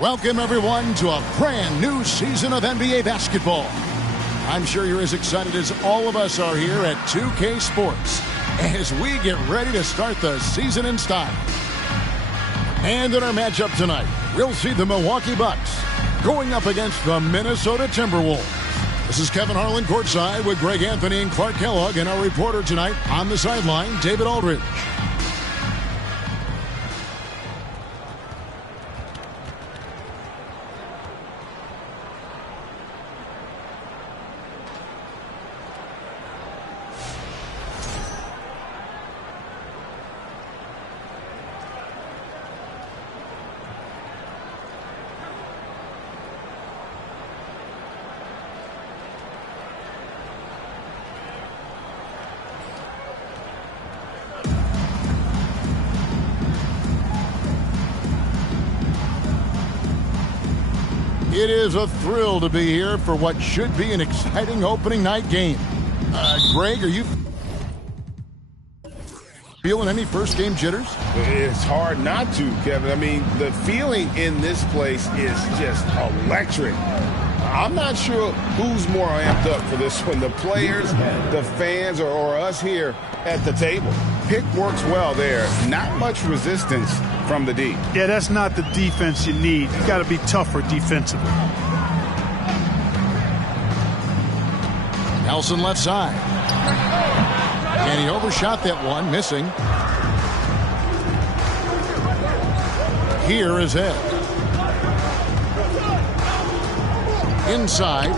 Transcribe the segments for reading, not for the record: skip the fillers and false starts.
Welcome, everyone, to a brand new season of NBA basketball. I'm sure you're as excited as all of us are here at 2K Sports as we get ready to start the season in style. And in our matchup tonight, we'll see the Milwaukee Bucks going up against the Minnesota Timberwolves. This is Kevin Harlan courtside with Greg Anthony and Clark Kellogg, and our reporter tonight on the sideline, David Aldridge. It is a thrill to be here for what should be an exciting opening night game. Greg, are you feeling any first game jitters? It's hard not to, Kevin. I mean, the feeling in this place is just electric. I'm not sure who's more amped up for this one, the players, the fans, or us here at the table. Pick works well there. Not much resistance from the D. Yeah, that's not the defense you need. You got to be tougher defensively. Nelson left side. And he overshot that one, missing. Here is Ed. Inside.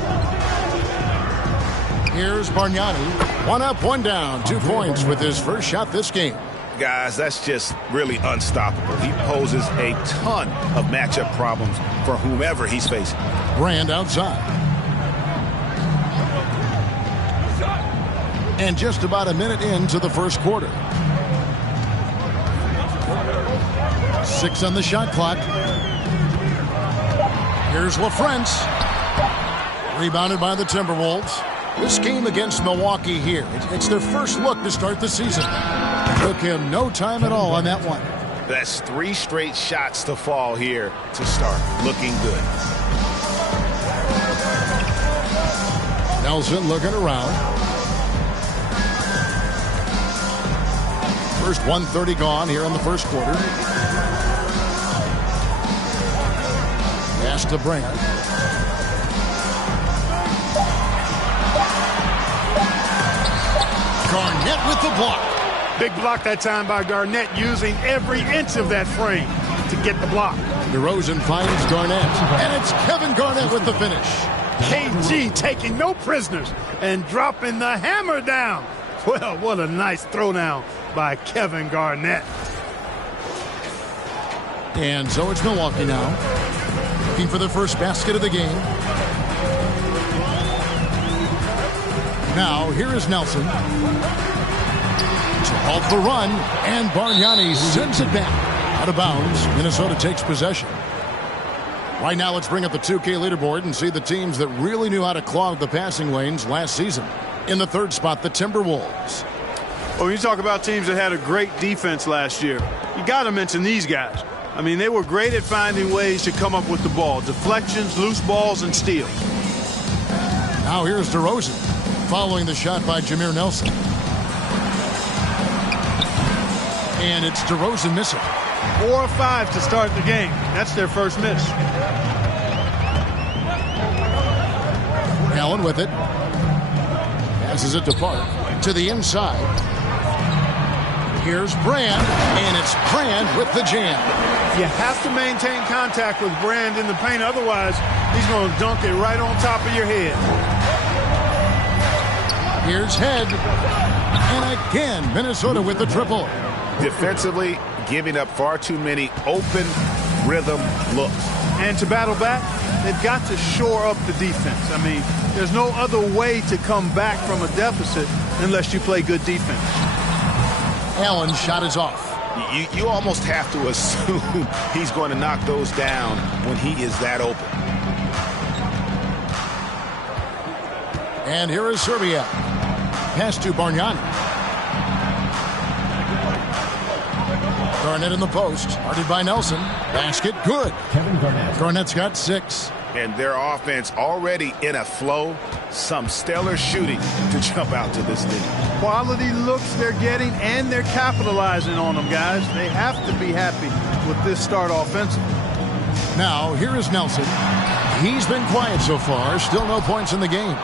Here's Bargnani. One up, one down. 2 points with his first shot this game. Guys, that's just really unstoppable. He poses a ton of matchup problems for whomever he's facing. Brand outside. And just about a minute into the first quarter. 6 on the shot clock. Here's LaFrance. Rebounded by the Timberwolves. This game against Milwaukee here, it's their first look to start the season. Took him no time at all on that one. That's 3 straight shots to fall here to start. Looking good. Nelson looking around. First 1:30 gone here in the first quarter. Pass to Brand. Garnett with the block. Big block that time by Garnett, using every inch of that frame to get the block. DeRozan finds Garnett, and it's Kevin Garnett with the finish. KG taking no prisoners and dropping the hammer down. Well, what a nice throwdown by Kevin Garnett. And so it's Milwaukee now, looking for the first basket of the game. Now, here is Nelson. To halt the run, and Bargnani sends it back. Out of bounds, Minnesota takes possession. Right now, let's bring up the 2K leaderboard and see the teams that really knew how to clog the passing lanes last season. In the third spot, the Timberwolves. Well, when you talk about teams that had a great defense last year, you got to mention these guys. I mean, they were great at finding ways to come up with the ball. Deflections, loose balls, and steals. Now here's DeRozan, following the shot by Jameer Nelson. And it's DeRozan missing. 4 of 5 to start the game. That's their first miss. Allen with it. Passes it to Park. To the inside. Here's Brand. And it's Brand with the jam. You have to maintain contact with Brand in the paint. Otherwise, he's going to dunk it right on top of your head. Here's Head. And again, Minnesota with the triple. Defensively, giving up far too many open rhythm looks. And to battle back, they've got to shore up the defense. I mean, there's no other way to come back from a deficit unless you play good defense. Allen's shot is off. You almost have to assume he's going to knock those down when he is that open. And here is Serbia. Pass to Bargnani. Garnett in the post. Guarded by Nelson. Basket good. Kevin Garnett. Garnett's got 6. And their offense already in a flow. Some stellar shooting to jump out to this lead. Quality looks they're getting, and they're capitalizing on them, guys. They have to be happy with this start offensively. Now, here is Nelson. He's been quiet so far. Still no points in the game.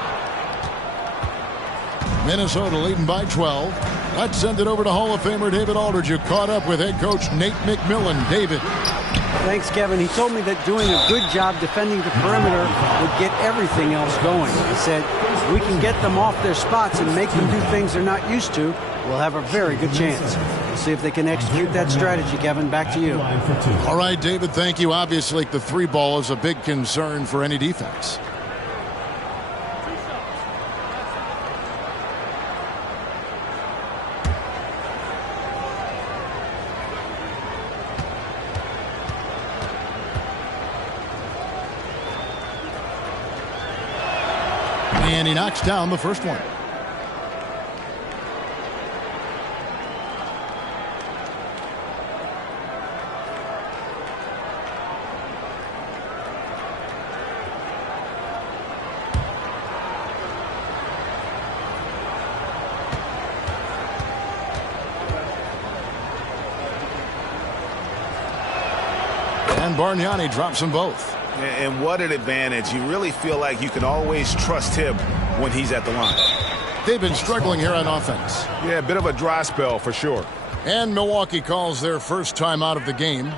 Minnesota leading by 12. Let's send it over to Hall of Famer David Aldridge, who caught up with head coach Nate McMillan. David. Thanks, Kevin. He told me that doing a good job defending the perimeter would get everything else going. He said, if we can get them off their spots and make them do things they're not used to, we'll have a very good chance. We'll see if they can execute that strategy, Kevin. Back to you. All right, David, thank you. Obviously, the 3 ball is a big concern for any defense. And he knocks down the first one. And Bargnani drops them both. And what an advantage. You really feel like you can always trust him when he's at the line. They've been struggling here on offense. Yeah, a bit of a dry spell for sure. And Milwaukee calls their first time out of the game.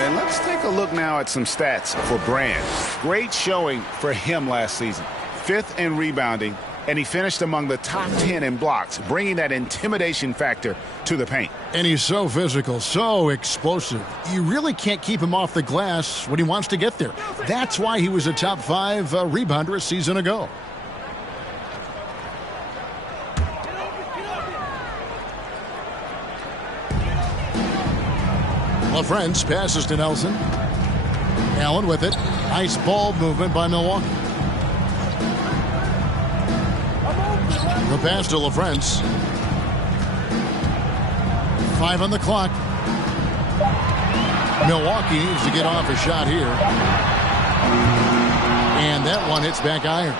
And let's take a look now at some stats for Brand. Great showing for him last season. 5th in rebounding, and he finished among the top 10 in blocks, bringing that intimidation factor to the paint. And he's so physical, so explosive. You really can't keep him off the glass when he wants to get there. That's why he was a top 5 rebounder a season ago. LaFrance passes to Nelson. Allen with it. Nice ball movement by Milwaukee. The pass to LaFrance. 5 on the clock. Milwaukee needs to get off a shot here. And that one hits back iron.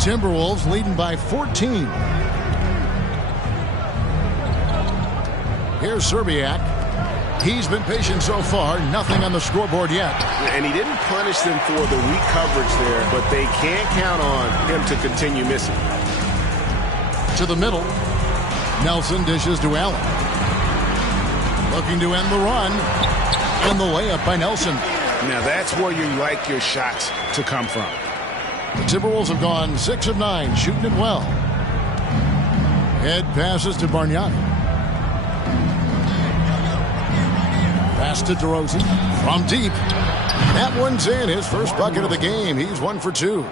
Timberwolves leading by 14. Here's Serbiak. He's been patient so far. Nothing on the scoreboard yet. And he didn't punish them for the weak coverage there, but they can't count on him to continue missing. To the middle. Nelson dishes to Allen. Looking to end the run. And the layup by Nelson. Now that's where you like your shots to come from. The Timberwolves have gone 6 of 9, shooting it well. Head passes to Bargnani. Pass to DeRozan from deep. That one's in. His first bucket of the game. He's 1 for 2.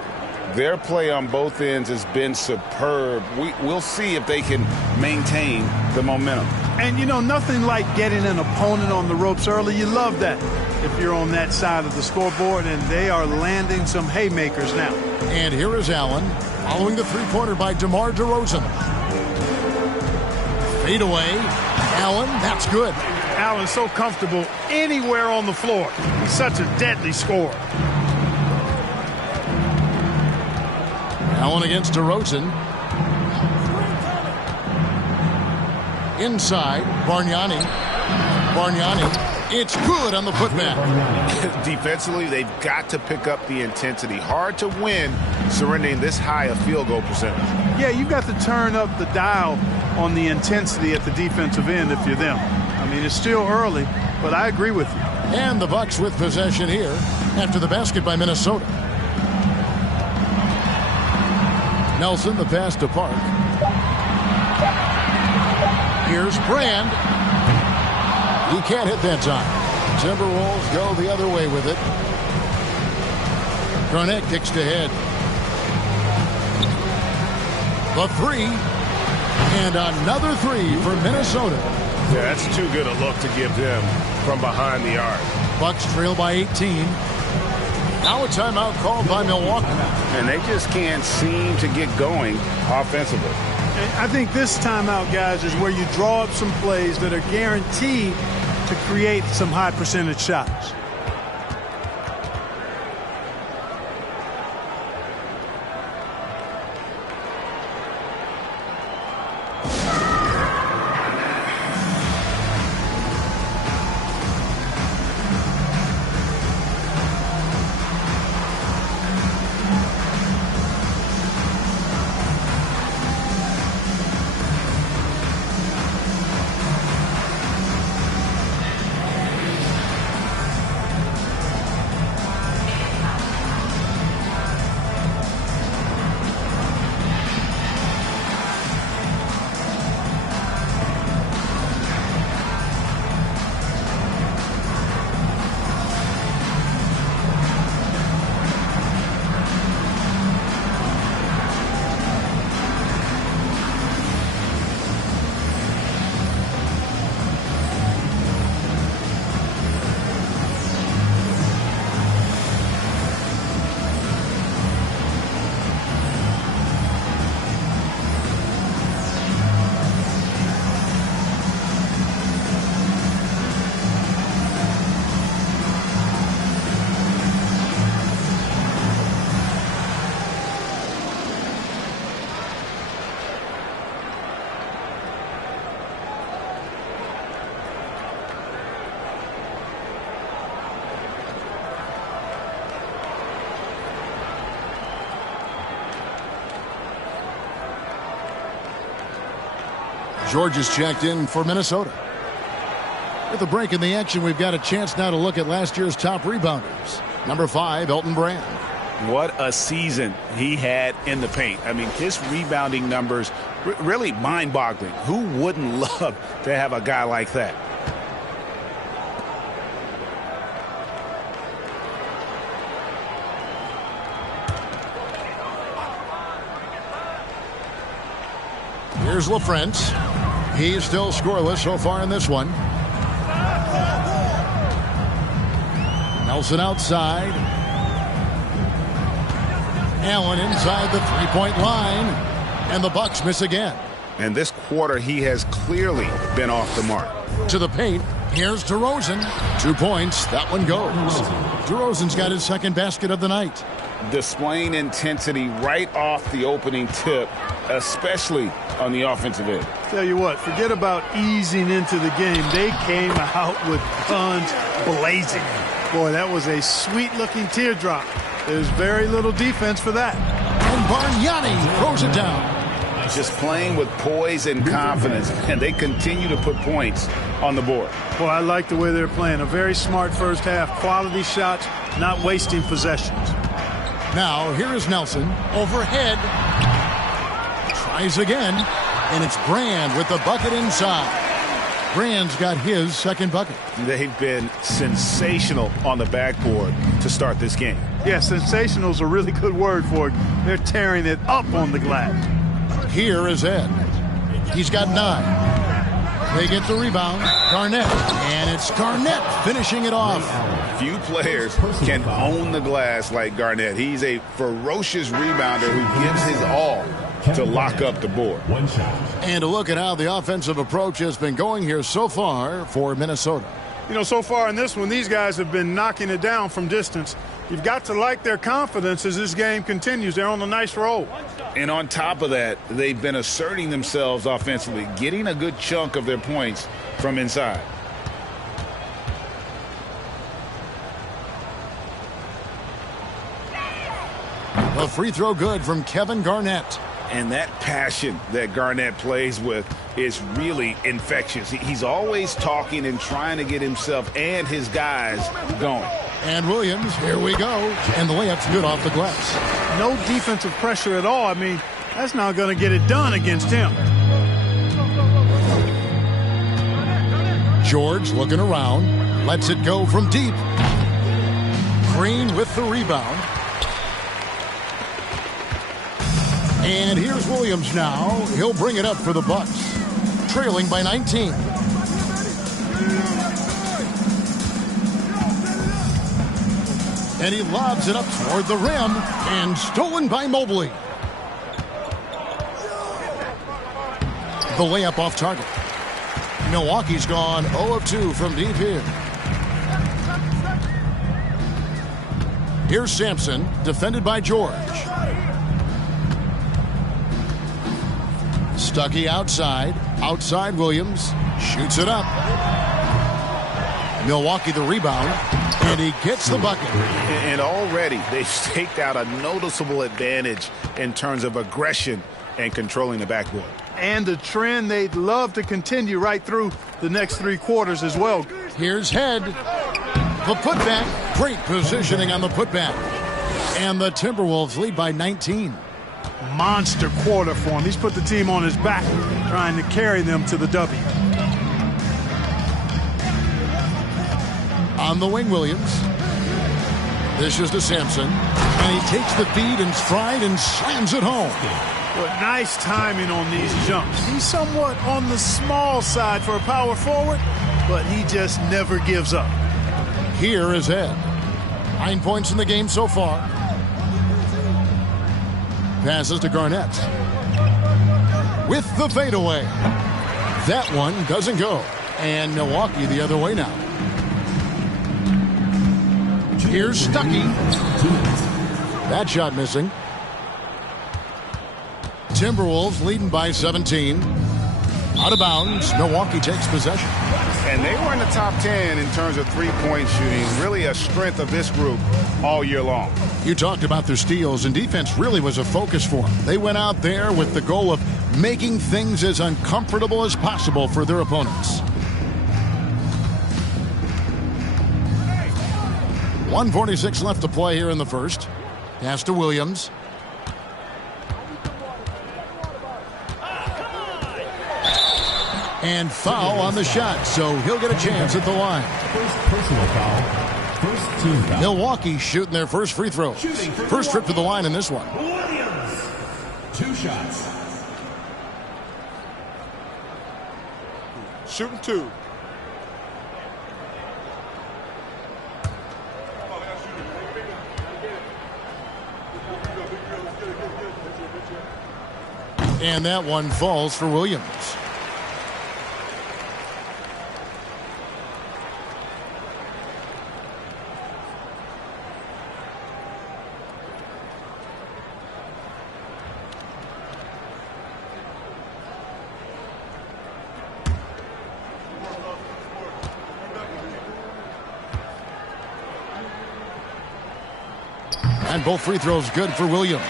Their play on both ends has been superb. We'll see if they can maintain the momentum. And, you know, nothing like getting an opponent on the ropes early. You love that if you're on that side of the scoreboard, and they are landing some haymakers now. And here is Allen following the three-pointer by DeMar DeRozan. Fade away. Allen, that's good. Allen's so comfortable anywhere on the floor. He's such a deadly scorer. Allen against DeRozan. Inside, Bargnani. It's good on the putback. Defensively, they've got to pick up the intensity. Hard to win surrendering this high a field goal percentage. Yeah, you've got to turn up the dial on the intensity at the defensive end if you're them. I mean, it's still early, but I agree with you. And the Bucks with possession here after the basket by Minnesota. Nelson, the pass to Park. Here's Brand. He can't hit that time. Timberwolves go the other way with it. Garnett kicks to head. The three. And another three for Minnesota. Yeah, that's too good a look to give them from behind the arc. Bucks trail by 18. Now a timeout called by Milwaukee. And they just can't seem to get going offensively. And I think this timeout, guys, is where you draw up some plays that are guaranteed to create some high percentage shots. George is checked in for Minnesota. With a break in the action, we've got a chance now to look at last year's top rebounders. Number 5, Elton Brand. What a season he had in the paint. I mean, his rebounding numbers really mind-boggling. Who wouldn't love to have a guy like that? Here's LaFrance. He's still scoreless so far in this one. Nelson outside. Allen inside the three-point line. And the Bucks miss again. And this quarter, he has clearly been off the mark. To the paint. Here's DeRozan. 2 points. That one goes. DeRozan's got his second basket of the night. Displaying intensity right off the opening tip, especially on the offensive end. Tell you what, forget about easing into the game. They came out with guns blazing. Boy, that was a sweet-looking teardrop. There's very little defense for that. And Bargnani throws it down. Just playing with poise and confidence, and they continue to put points on the board. Boy, I like the way they're playing. A very smart first half. Quality shots, not wasting possessions. Now, here is Nelson. Overhead. Tries again. And it's Brand with the bucket inside. Grand's got his second bucket. They've been sensational on the backboard to start this game. Yeah, sensational is a really good word for it. They're tearing it up on the glass. Here is Ed. He's got 9. They get the rebound. Garnett. And it's Garnett finishing it off. Few players can own the glass like Garnett. He's a ferocious rebounder who gives his all to lock up the board. And a look at how the offensive approach has been going here so far for Minnesota. You know, so far in this one, these guys have been knocking it down from distance. You've got to like their confidence as this game continues. They're on a nice roll. And on top of that, they've been asserting themselves offensively, getting a good chunk of their points from inside. A free throw good from Kevin Garnett. And that passion that Garnett plays with is really infectious. He's always talking and trying to get himself and his guys going. And Williams, here we go. And the layup's good off the glass. No defensive pressure at all. I mean, that's not going to get it done against him. George looking around. Lets it go from deep. Green with the rebound. And here's Williams now. He'll bring it up for the Bucks. Trailing by 19. And he lobs it up toward the rim. And stolen by Mobley. The layup off target. Milwaukee's gone 0 of 2 from deep here. Here's Sampson, defended by George. Stuckey outside Williams, shoots it up. Milwaukee the rebound, and he gets the bucket. And already they've staked out a noticeable advantage in terms of aggression and controlling the backboard. And a trend they'd love to continue right through the next 3 quarters as well. Here's Head. The putback, great positioning on the putback. And the Timberwolves lead by 19. Monster quarter for him. He's put the team on his back, trying to carry them to the W. On the wing, Williams. This is to Sampson. And he takes the feed in stride and slams it home. But nice timing on these jumps. He's somewhat on the small side for a power forward, but he just never gives up. Here is Ed. 9 points in the game so far. Passes to Garnett. With the fadeaway. That one doesn't go. And Milwaukee the other way now. Here's Stuckey. That shot missing. Timberwolves leading by 17. Out of bounds. Milwaukee takes possession. And they were in the top 10 in terms of three-point shooting. Really a strength of this group all year long. You talked about their steals, and defense really was a focus for them. They went out there with the goal of making things as uncomfortable as possible for their opponents. 1:46 left to play here in the first. Pass to Williams. And foul on the shot, so he'll get a chance at the line. First personal foul. First team foul. Milwaukee shooting their first free throw. First trip to the line in this one. Williams. 2 shots. Shooting 2. And that one falls for Williams. And both free throws good for Williams.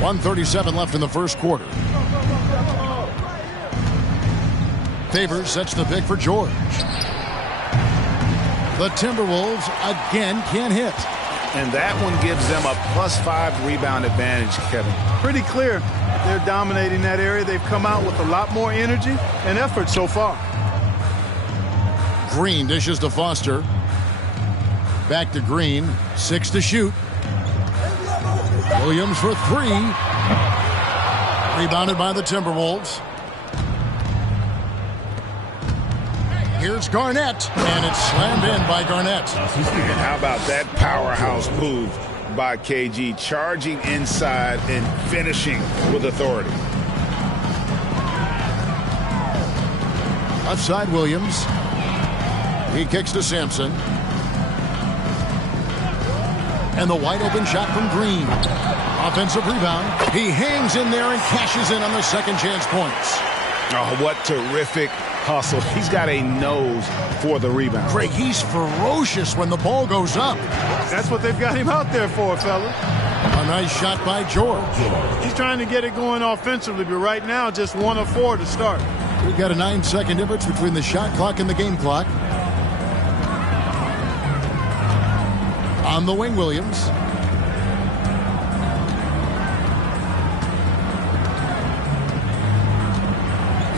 1:37 left in the first quarter. Favors sets the pick for George. The Timberwolves again can't hit. And that one gives them a +5 rebound advantage, Kevin. Pretty clear. They're dominating that area. They've come out with a lot more energy and effort so far. Green dishes to Foster. Back to Green. 6 to shoot. Williams for 3. Rebounded by the Timberwolves. Here's Garnett, and it's slammed in by Garnett. And how about that powerhouse move by KG, charging inside and finishing with authority. Left side, Williams. He kicks to Sampson. And the wide open shot from Green. Offensive rebound. He hangs in there and cashes in on the second chance points. Oh, what terrific hustle. He's got a nose for the rebound. Greg, he's ferocious when the ball goes up. That's what they've got him out there for, fella. A nice shot by George. He's trying to get it going offensively, but right now just 1 of 4 to start. We've got a 9-second difference between the shot clock and the game clock. On the wing, Williams.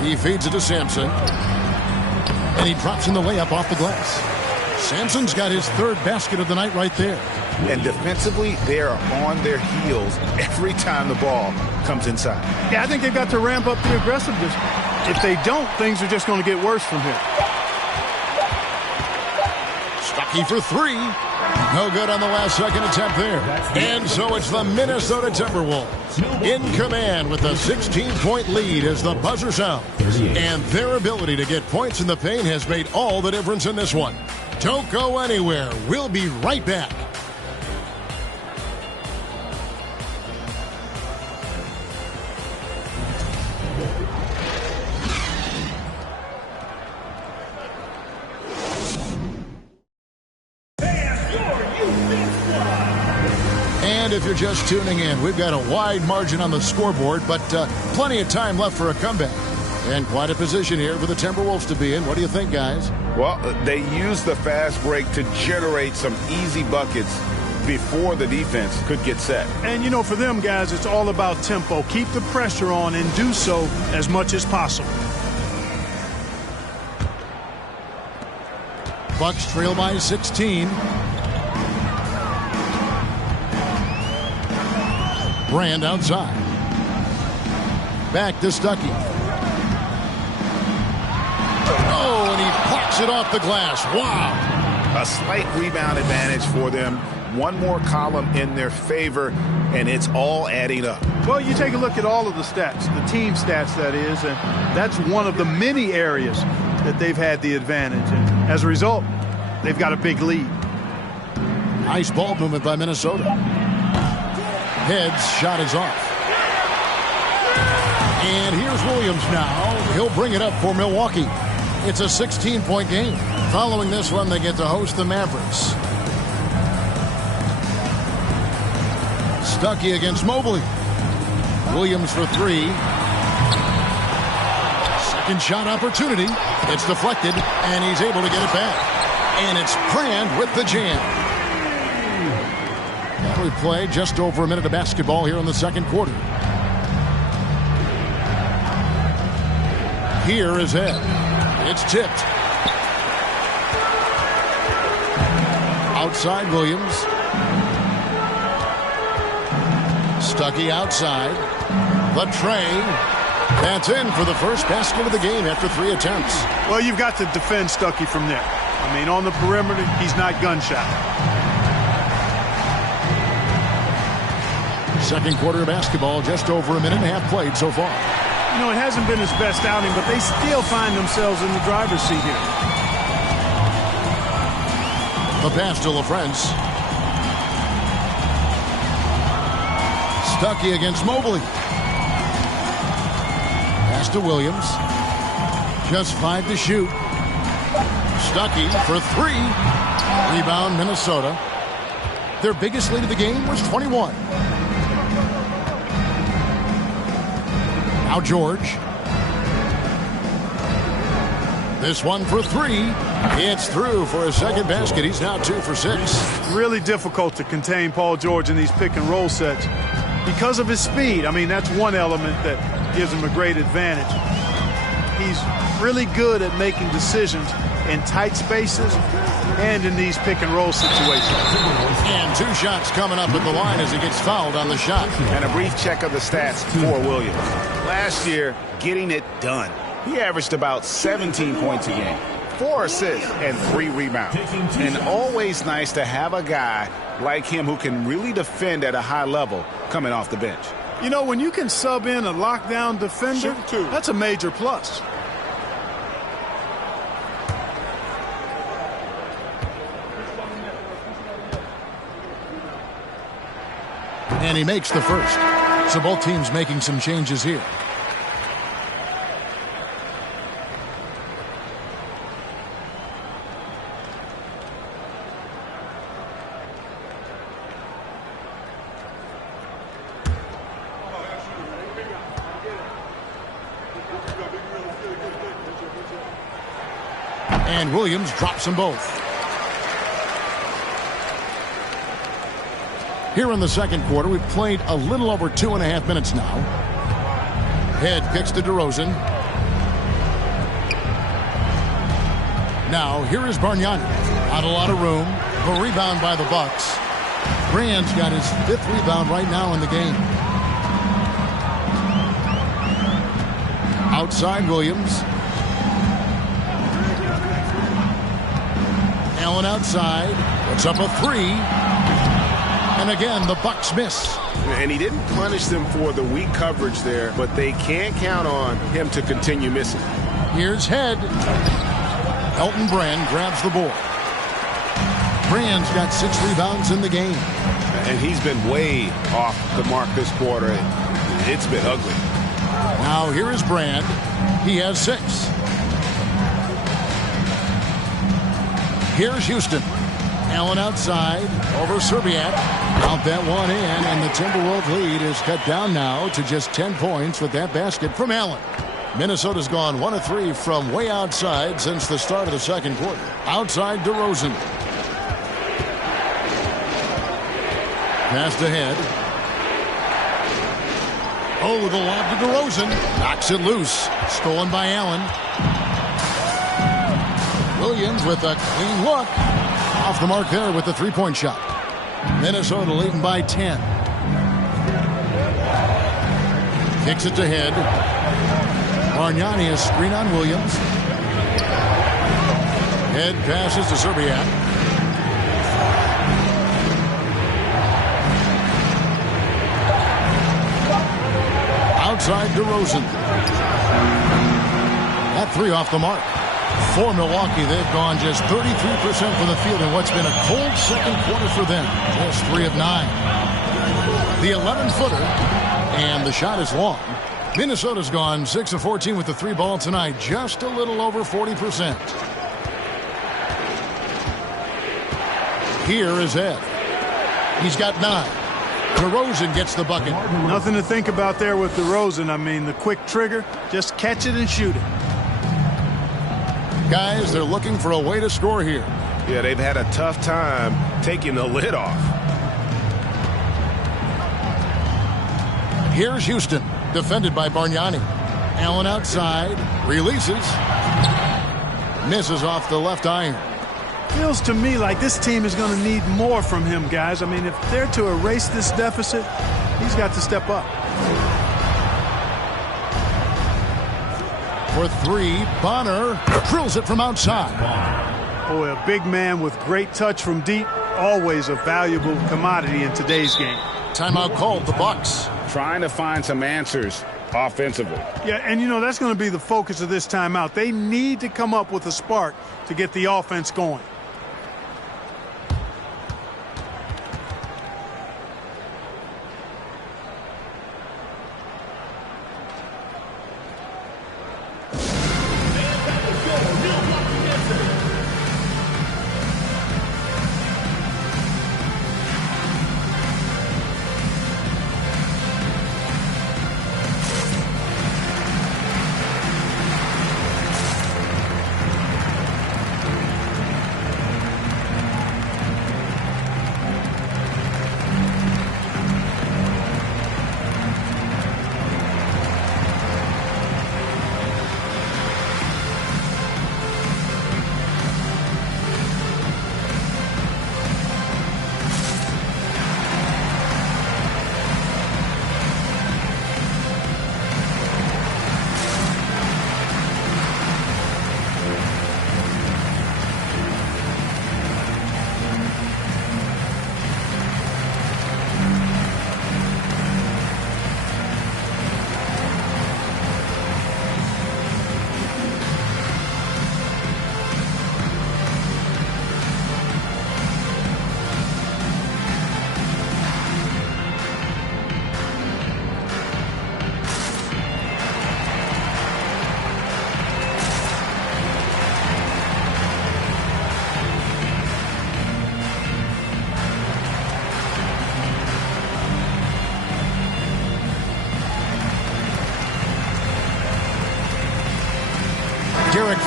He feeds it to Sampson. And he drops in the layup off the glass. Sampson's got his 3rd basket of the night right there. And defensively, they are on their heels every time the ball comes inside. Yeah, I think they've got to ramp up the aggressiveness. If they don't, things are just going to get worse from here. Stuckey for 3. No good on the last second attempt there. And so it's the Minnesota Timberwolves in command with a 16-point lead as the buzzer sounds. And their ability to get points in the paint has made all the difference in this one. Don't go anywhere. We'll be right back. And if you're just tuning in, we've got a wide margin on the scoreboard, but plenty of time left for a comeback. And quite a position here for the Timberwolves to be in. What do you think, guys? Well, they used the fast break to generate some easy buckets before the defense could get set. And, you know, for them, guys, it's all about tempo. Keep the pressure on and do so as much as possible. Bucks trail by 16. Brand outside. Back to Stuckey. Oh, and he plucks it off the glass. Wow. A slight rebound advantage for them. One more column in their favor, and it's all adding up. Well, you take a look at all of the stats, the team stats, that is, and that's one of the many areas that they've had the advantage. And as a result, they've got a big lead. Nice ball movement by Minnesota. Heads shot is off. And here's Williams now. He'll bring it up for Milwaukee. It's a 16-point game. Following this one, they get to host the Mavericks. Stuckey against Mobley. Williams for 3. Second shot opportunity. It's deflected, and he's able to get it back. And it's Brand with the jam. We play just over a minute of basketball here in the second quarter. Here is Ed. It's tipped. Outside Williams. Stuckey outside. The tray. That's in for the first basket of the game after 3 attempts. Well, you've got to defend Stuckey from there. I mean, on the perimeter, he's not gunshot. Second quarter of basketball, just over a minute and a half played so far. You know, it hasn't been his best outing, but they still find themselves in the driver's seat here. The pass to LaFrance. Stuckey against Mobley. Pass to Williams. Just 5 to shoot. Stuckey for 3. Rebound, Minnesota. Their biggest lead of the game was 21. Now George. This one for three. It's through for his second basket. He's now 2 for 6. Really difficult to contain Paul George in these pick and roll sets because of his speed. I mean, that's one element that gives him a great advantage. He's really good at making decisions in tight spaces and in these pick and roll situations. And 2 shots coming up at the line as he gets fouled on the shot. And a brief check of the stats for Williams. Last year, getting it done. He averaged about 17 points a game, 4 assists, and 3 rebounds. And always nice to have a guy like him who can really defend at a high level coming off the bench. You know, when you can sub in a lockdown defender, that's a major plus. And he makes the first. So both teams making some changes here. And Williams drops them both. Here in the second quarter, we've played a little over 2.5 minutes now. Head kicks to DeRozan. Now, here is Bargnani. Not a lot of room. A rebound by the Bucks. Brand's got his 5th rebound right now in the game. Outside Williams. Allen outside. Puts up a 3. And again, the Bucks miss. And he didn't punish them for the weak coverage there, but they can't count on him to continue missing. Here's Head. Elton Brand grabs the board. Brand's got 6 rebounds in the game. And he's been way off the mark this quarter. It's been ugly. Now here is Brand. He has 6. Here's Houston. Allen outside over Serbiak. Count that one in, and the Timberwolves lead is cut down now to just 10 points with that basket from Allen. Minnesota's gone 1 of 3 from way outside since the start of the second quarter. Outside DeRozan. Passed ahead. Oh, the lob to DeRozan. Knocks it loose. Stolen by Allen. Williams with a clean look. Off the mark there with the 3-point shot. Minnesota leading by 10. Kicks it to Head. Bargnani, a screen on Williams. Head passes to Serbiak. Outside DeRozan. That 3 off the mark. For Milwaukee, they've gone just 33% from the field in what's been a cold second quarter for them. Just 3 of 9. The 11-footer, and the shot is long. Minnesota's gone 6 of 14 with the 3 ball tonight, just a little over 40%. Here is Ed. He's got 9. DeRozan gets the bucket. Nothing to think about there with DeRozan. I mean, the quick trigger, just catch it and shoot it. Guys, they're looking for a way to score here. Yeah, they've had a tough time taking the lid off. Here's Houston, defended by Bargnani. Allen outside, releases. Misses off the left iron. Feels to me like this team is going to need more from him, guys. I mean, if they're to erase this deficit, he's got to step up. For 3, Bonner drills it from outside. Boy, a big man with great touch from deep, always a valuable commodity in today's game. Timeout called, the Bucks. Trying to find some answers offensively. Yeah, and you know, that's going to be the focus of this timeout. They need to come up with a spark to get the offense going.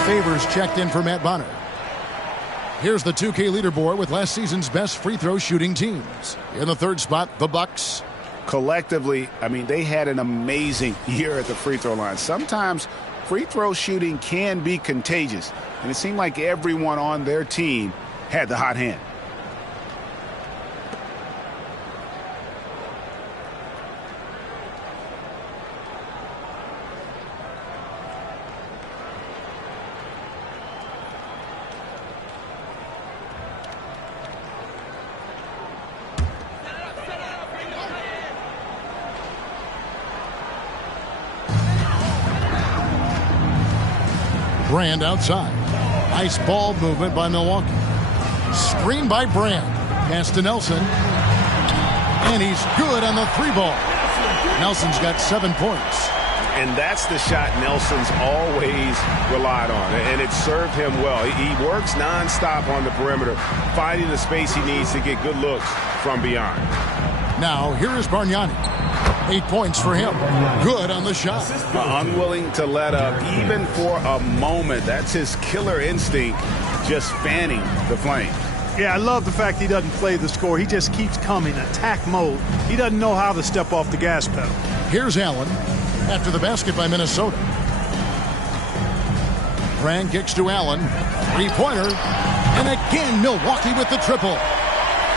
Favors checked in for Matt Bonner. Here's the 2K leaderboard with last season's best free throw shooting teams. In the third spot, the Bucks. Collectively, I mean, they had an amazing year at the free throw line. Sometimes free throw shooting can be contagious, and it seemed like everyone on their team had the hot hand. Brand outside. Nice ball movement by Milwaukee. Screen by Brand. Pass to Nelson. And he's good on the three ball. Nelson's got 7 points. And that's the shot Nelson's always relied on, and it served him well. He works nonstop on the perimeter, finding the space he needs to get good looks from beyond. Now, here is Bargnani. 8 points for him. Good on the shot. Unwilling to let up, even for a moment. That's his killer instinct, just fanning the flame. Yeah, I love the fact he doesn't play the score. He just keeps coming, attack mode. He doesn't know how to step off the gas pedal. Here's Allen after the basket by Minnesota. Brand kicks to Allen. Three-pointer. And again, Milwaukee with the triple.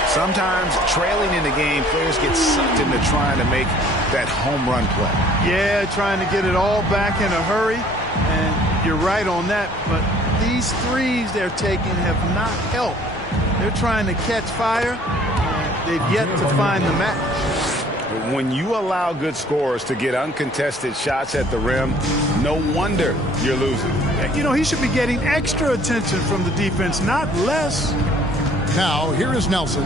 Sometimes trailing in the game, players get sucked into trying to make that home run play. Yeah, trying to get it all back in a hurry. And you're right on that. But these threes they're taking have not helped. They're trying to catch fire. They've yet to find the match. When you allow good scorers to get uncontested shots at the rim, no wonder you're losing. You know, he should be getting extra attention from the defense, not less. Now, here is Nelson.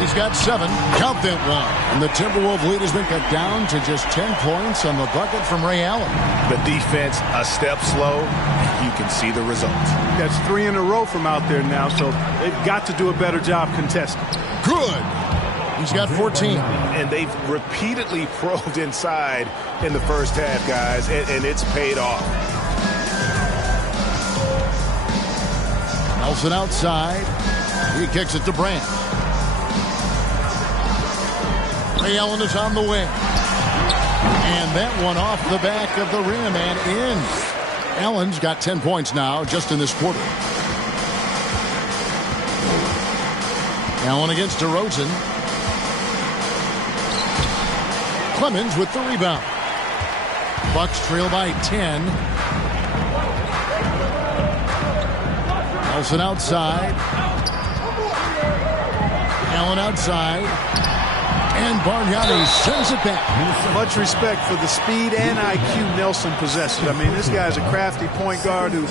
He's got 7. Count that one. And the Timberwolves lead has been cut down to just 10 points on the bucket from Ray Allen. The defense a step slow. You can see the results. That's 3 in a row from out there now, so they've got to do a better job contesting. Good. He's got 14. And they've repeatedly probed inside in the first half, guys, and it's paid off. Nelson outside. He kicks it to Brand. Ray Allen is on the wing. And that one off the back of the rim and in. Allen's got 10 points now just in this quarter. Allen against DeRozan. Clemens with the rebound. Bucks trail by 10. Nelson outside. Allen outside. And Bargnani sends it back. Much respect for the speed and IQ Nelson possesses. I mean, this guy's a crafty point guard who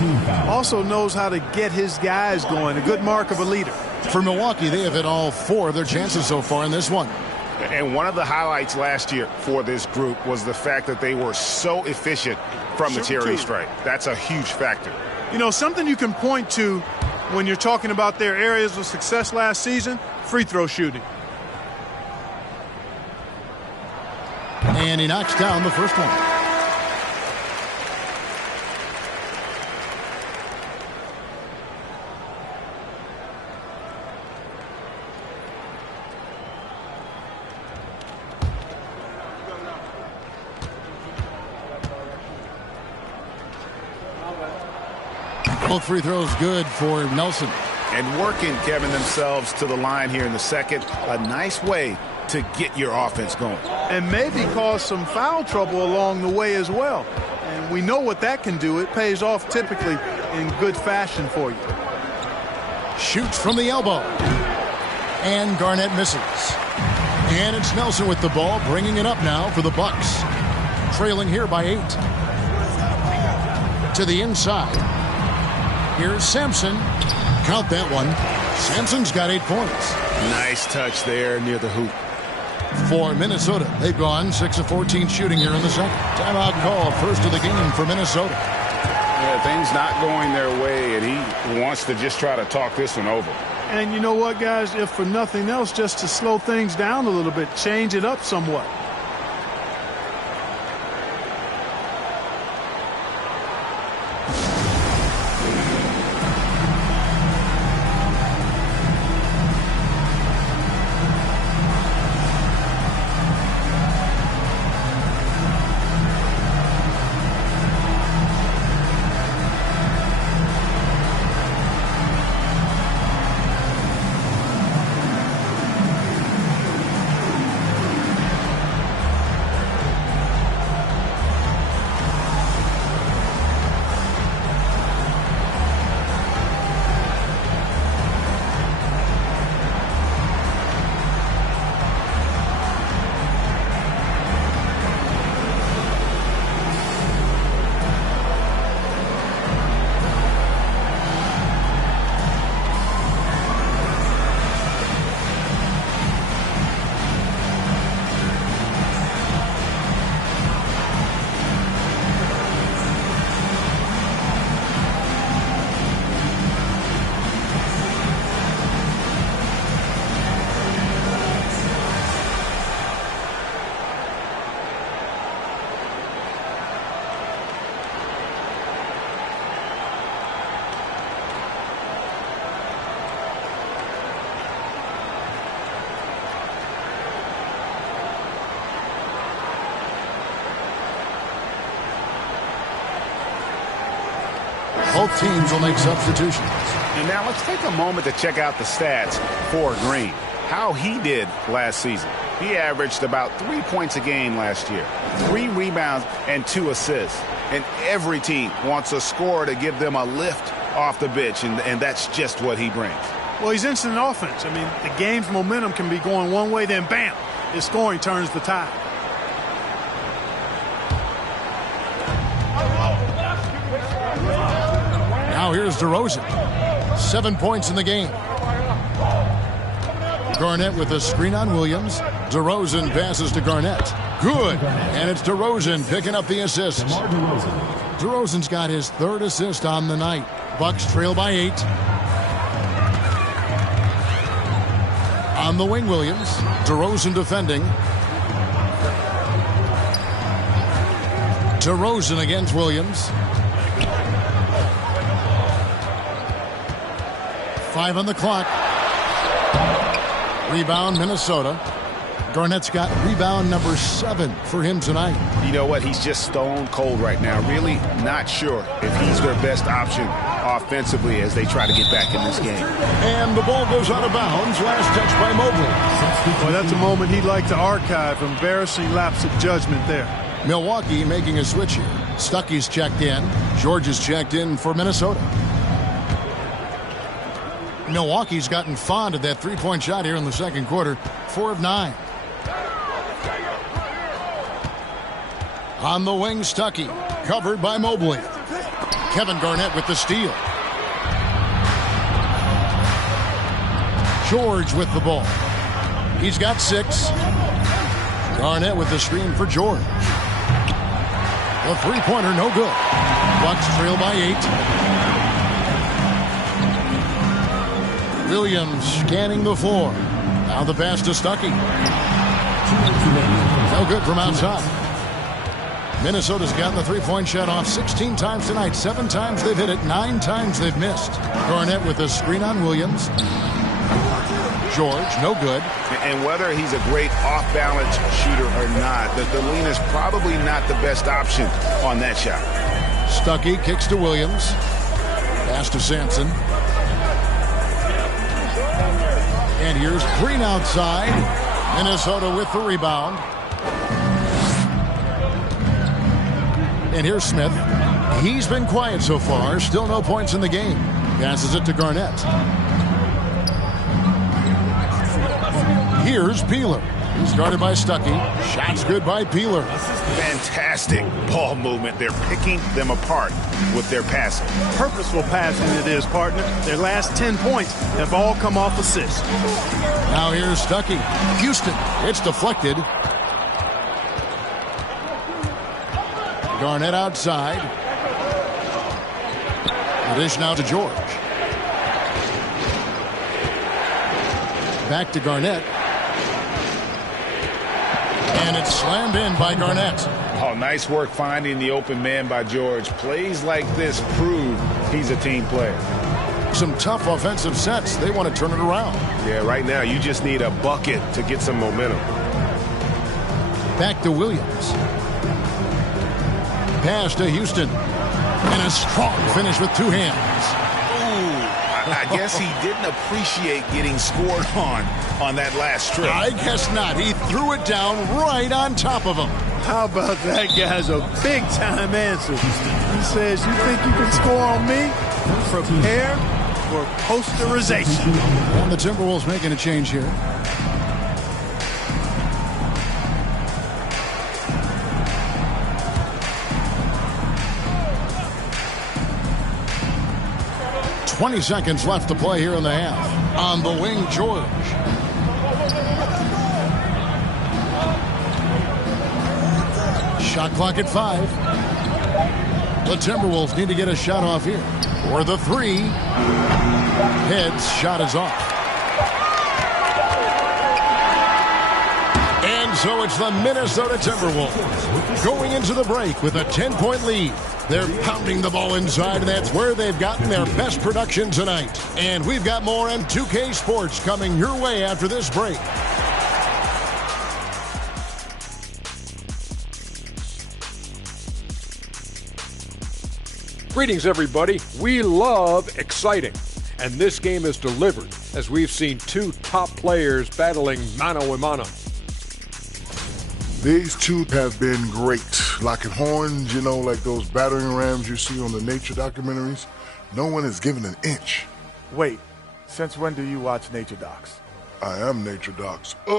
also knows how to get his guys going. A good mark of a leader. For Milwaukee, they have hit all 4 of their chances so far in this one. And one of the highlights last year for this group was the fact that they were so efficient from the Terry strike. That's a huge factor. You know, something you can point to when you're talking about their areas of success last season, free throw shooting. And he knocks down the first one. Both free throws good for Nelson. And working, Kevin, themselves to the line here in the second. A nice way to get your offense going. And maybe cause some foul trouble along the way as well. And we know what that can do. It pays off typically in good fashion for you. Shoots from the elbow. And Garnett misses. And it's Nelson with the ball, bringing it up now for the Bucks. Trailing here by 8. To the inside. Here's Sampson. Count that one. Sampson's got 8 points. Nice touch there near the hoop. For Minnesota, they've gone 6 of 14 shooting here in the second. Timeout call, first of the game for Minnesota. Yeah, things not going their way, and he wants to just try to talk this one over. And you know what, guys? If for nothing else, just to slow things down a little bit, change it up somewhat. Both teams will make substitutions. And now let's take a moment to check out the stats for Green. How he did last season. He averaged about 3 points a game last year, 3 rebounds and 2 assists. And every team wants a scorer to give them a lift off the bench, and that's just what he brings. Well, he's instant offense. I mean, the game's momentum can be going one way, then bam, his scoring turns the tide. Now here's DeRozan. 7 points in the game. Garnett with a screen on Williams. DeRozan passes to Garnett. Good. And it's DeRozan picking up the assists. DeRozan's got his 3rd assist on the night. Bucks trail by 8. On the wing, Williams. DeRozan defending. DeRozan against Williams. 5 on the clock. Rebound, Minnesota. Garnett's got rebound number 7 for him tonight. You know what? He's just stone cold right now. Really not sure if he's their best option offensively as they try to get back in this game. And the ball goes out of bounds. Last touch by Mobley. Well, that's a moment he'd like to archive. Embarrassing lapse of judgment there. Milwaukee making a switch here. Stuckey's checked in. George is checked in for Minnesota. Milwaukee's gotten fond of that 3-point shot here in the second quarter. 4 of 9. On the wing, Stuckey. Covered by Mobley. Kevin Garnett with the steal. George with the ball. He's got 6. Garnett with the screen for George. The 3-pointer, no good. Bucks trail by 8. Williams scanning the floor. Now the pass to Stuckey. No good from outside. Minnesota's gotten the 3-point shot off 16 times tonight. 7 times they've hit it. 9 times they've missed. Garnett with a screen on Williams. George, no good. And whether he's a great off-balance shooter or not, the lean is probably not the best option on that shot. Stuckey kicks to Williams. Pass to Sampson. And here's Green outside. Minnesota with the rebound. And here's Smith. He's been quiet so far. Still no points in the game. Passes it to Garnett. Here's Peeler. He's guarded by Stuckey. Shots good by Peeler. Fantastic ball movement. They're picking them apart with their passing. Purposeful passing it is, partner. Their last 10 points have all come off assists. Now here's Stuckey. Houston. It's deflected. Garnett outside. The dish now to George. Back to Garnett. And it's slammed in by Garnett. Oh, nice work finding the open man by George. Plays like this prove he's a team player. Some tough offensive sets. They want to turn it around. Yeah, right now you just need a bucket to get some momentum. Back to Williams. Pass to Houston. And a strong finish with 2 hands. Ooh, I guess he didn't appreciate getting scored on that last trip. I guess not. He threw it down right on top of him. How about that guy's a big-time answer? He says, you think you can score on me? Prepare for posterization. And the Timberwolves making a change here. "20 seconds left to play here in the half. On the wing, George. Shot clock at 5. The Timberwolves need to get a shot off here. For the 3. Heads, shot is off. And so it's the Minnesota Timberwolves going into the break with a 10-point lead. They're pounding the ball inside, and that's where they've gotten their best production tonight. And we've got more on 2K Sports coming your way after this break. Greetings, everybody. We love exciting, and this game is delivered as we've seen two top players battling mano a mano. These two have been great. Locking horns, you know, like those battering rams you see on the nature documentaries. No one is given an inch. Wait, since when do you watch nature docs? I am nature docs. The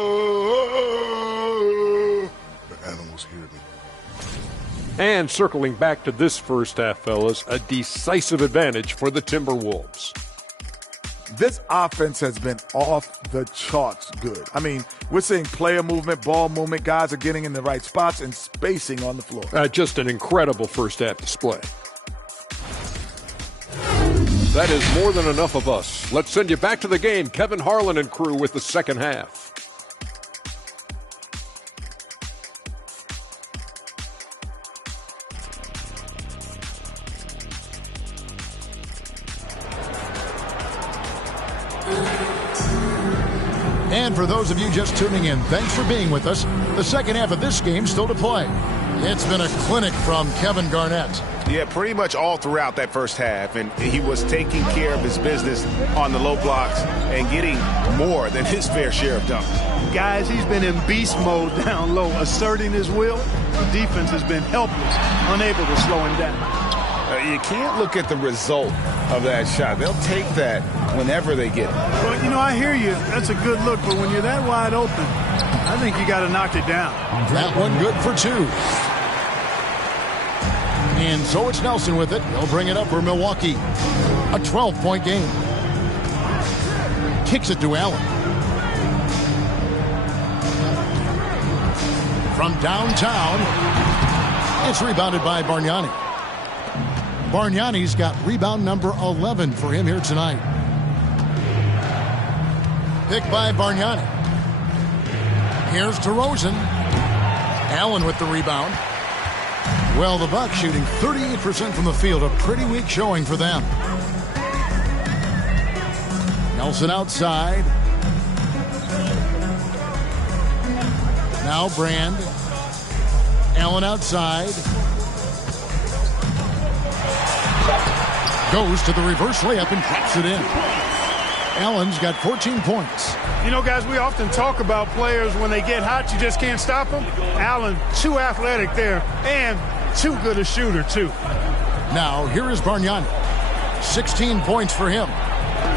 animals hear me. And circling back to this first half, fellas, a decisive advantage for the Timberwolves. This offense has been off the charts good. I mean, we're seeing player movement, ball movement, guys are getting in the right spots and spacing on the floor. Just an incredible first half display. That is more than enough of us. Let's send you back to the game. Kevin Harlan and crew with the second half. And for those of you just tuning in, thanks for being with us. The second half of this game still to play. It's been a clinic from Kevin Garnett. Yeah, pretty much all throughout that first half, and he was taking care of his business on the low blocks and getting more than his fair share of dunks. Guys, he's been in beast mode down low, asserting his will. The defense has been helpless, unable to slow him down. You can't look at the result of that shot. They'll take that whenever they get it. Well, you know, I hear you. That's a good look, but when you're that wide open, I think you got to knock it down. That one good for two. And so it's Nelson with it. He'll bring it up for Milwaukee. A 12-point game. Kicks it to Allen. From downtown, it's rebounded by Bargnani. Bargnani's got rebound number 11 for him here tonight. Picked by Bargnani. Here's DeRozan. Allen with the rebound. Well, the Bucks shooting 38% from the field. A pretty weak showing for them. Nelson outside. Now Brand. Allen outside. Goes to the reverse layup and drops it in. Allen's got 14 points. You know, guys, we often talk about players when they get hot, you just can't stop them. Allen, too athletic there and too good a shooter, too. Now, here is Bargnani. 16 points for him.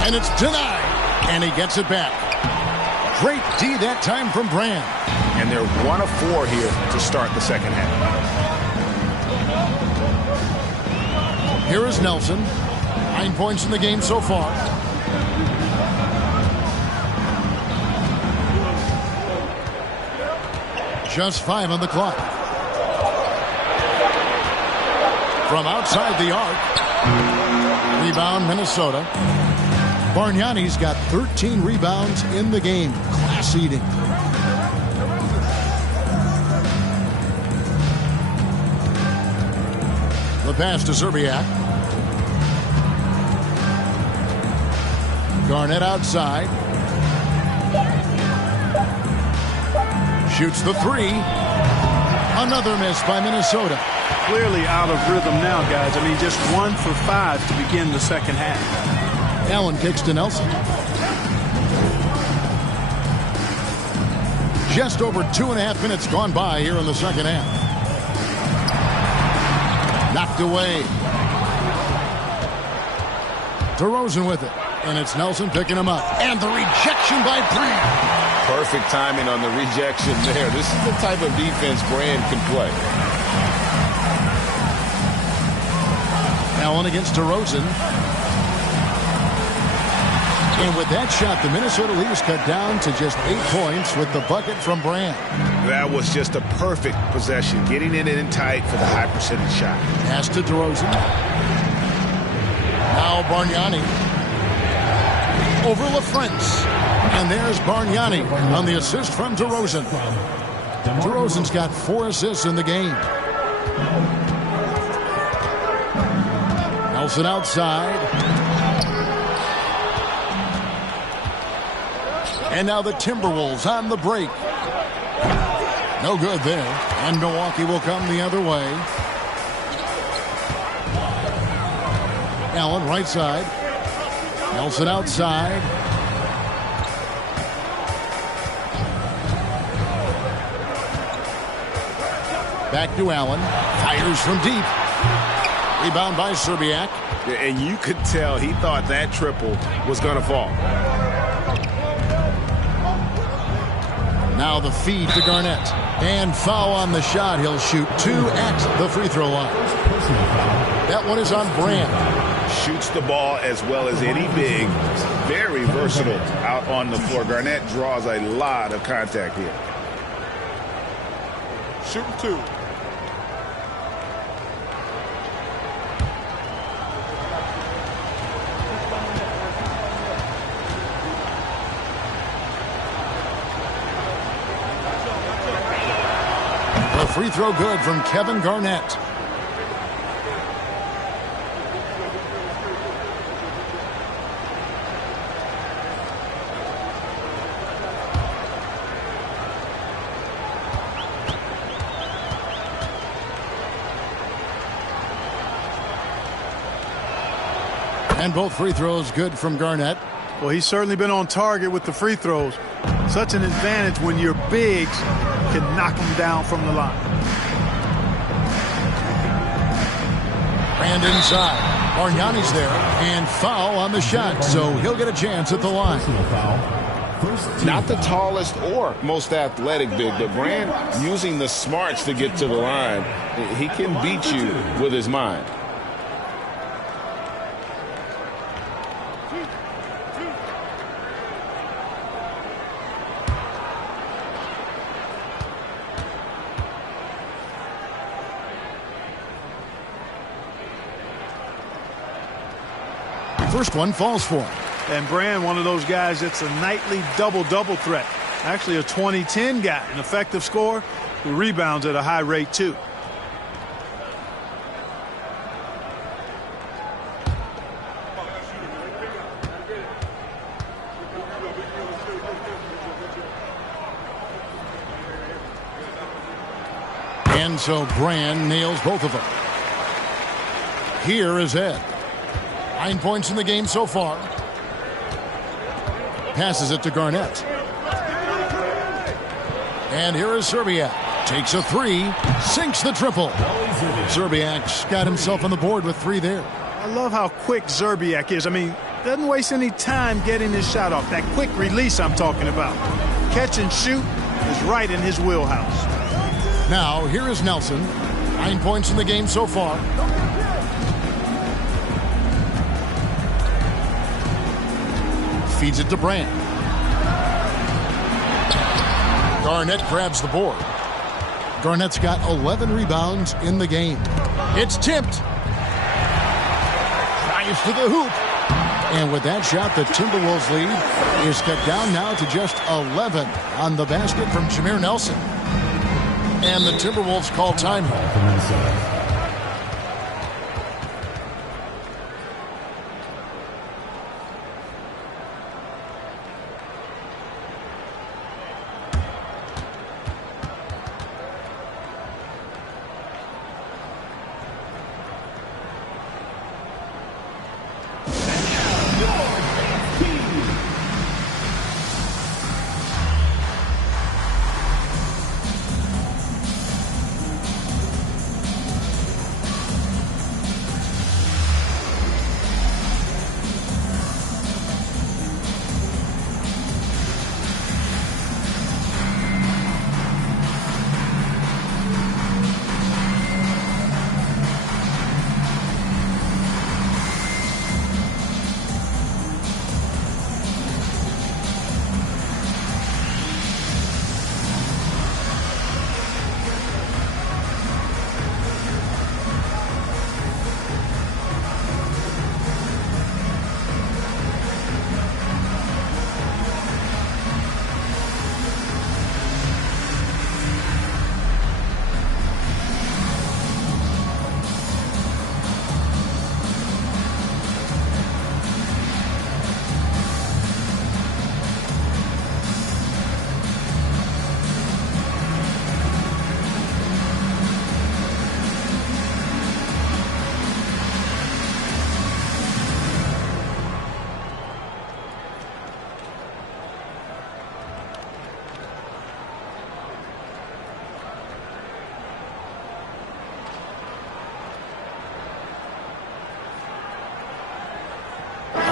And it's denied. And he gets it back. Great D that time from Brand. And they're 1 of 4 here to start the second half. Here is Nelson. 9 points in the game so far. Just 5 on the clock. From outside the arc. Rebound, Minnesota. Bargnani's got 13 rebounds in the game. Class eating. The pass to Zerbiak. Garnett outside. Shoots the three. Another miss by Minnesota. Clearly out of rhythm now, guys. I mean, just 1 for 5 to begin the second half. Allen kicks to Nelson. Just over 2.5 minutes gone by here in the second half. Knocked away. DeRozan with it. And it's Nelson picking him up. And the rejection by Brand. Perfect timing on the rejection there. This is the type of defense Brand can play. Allen against DeRozan. And with that shot, the Minnesota leaders cut down to just 8 points with the bucket from Brand. That was just a perfect possession, getting it in tight for the high percentage shot. Pass to DeRozan. Now Bargnani. Over LaFrentz. And there's Bargnani on the assist from DeRozan. DeRozan's got 4 assists in the game. Nelson outside. And now the Timberwolves on the break. No good there. And Milwaukee will come the other way. Allen right side. Nelson outside. Back to Allen. Fires from deep. Rebound by Serbiak. And you could tell he thought that triple was going to fall. Now the feed to Garnett. And foul on the shot. He'll shoot 2 at the free throw line. That one is on Brand. Shoots the ball as well as any big. Very versatile out on the floor. Garnett draws a lot of contact here. Shooting 2. The free throw good from Kevin Garnett. And both free throws good from Garnett. Well, he's certainly been on target with the free throws. Such an advantage when your bigs can knock him down from the line. Brand inside. Bargnani's there. And foul on the shot, so he'll get a chance at the line. Not the tallest or most athletic big, but Brand using the smarts to get to the line. He can beat you with his mind. First one falls for him. And Brand, one of those guys that's a nightly double-double threat. Actually a 20-10 guy, an effective scorer who rebounds at a high rate too. And so Brand nails both of them. Here is Ed. 9 points in the game so far. Passes it to Garnett. And here is Serbiak. Takes a 3. Sinks the triple. Serbiak's got himself on the board with 3 there. I love how quick Serbiak is. I mean, doesn't waste any time getting his shot off. That quick release I'm talking about. Catch and shoot is right in his wheelhouse. Now, here is Nelson. 9 points in the game so far. Feeds it to Brand. Garnett grabs the board. Garnett's got 11 rebounds in the game. It's tipped. Drives to the hoop. And with that shot, the Timberwolves lead is cut down now to just 11 on the basket from Jameer Nelson. And the Timberwolves call timeout.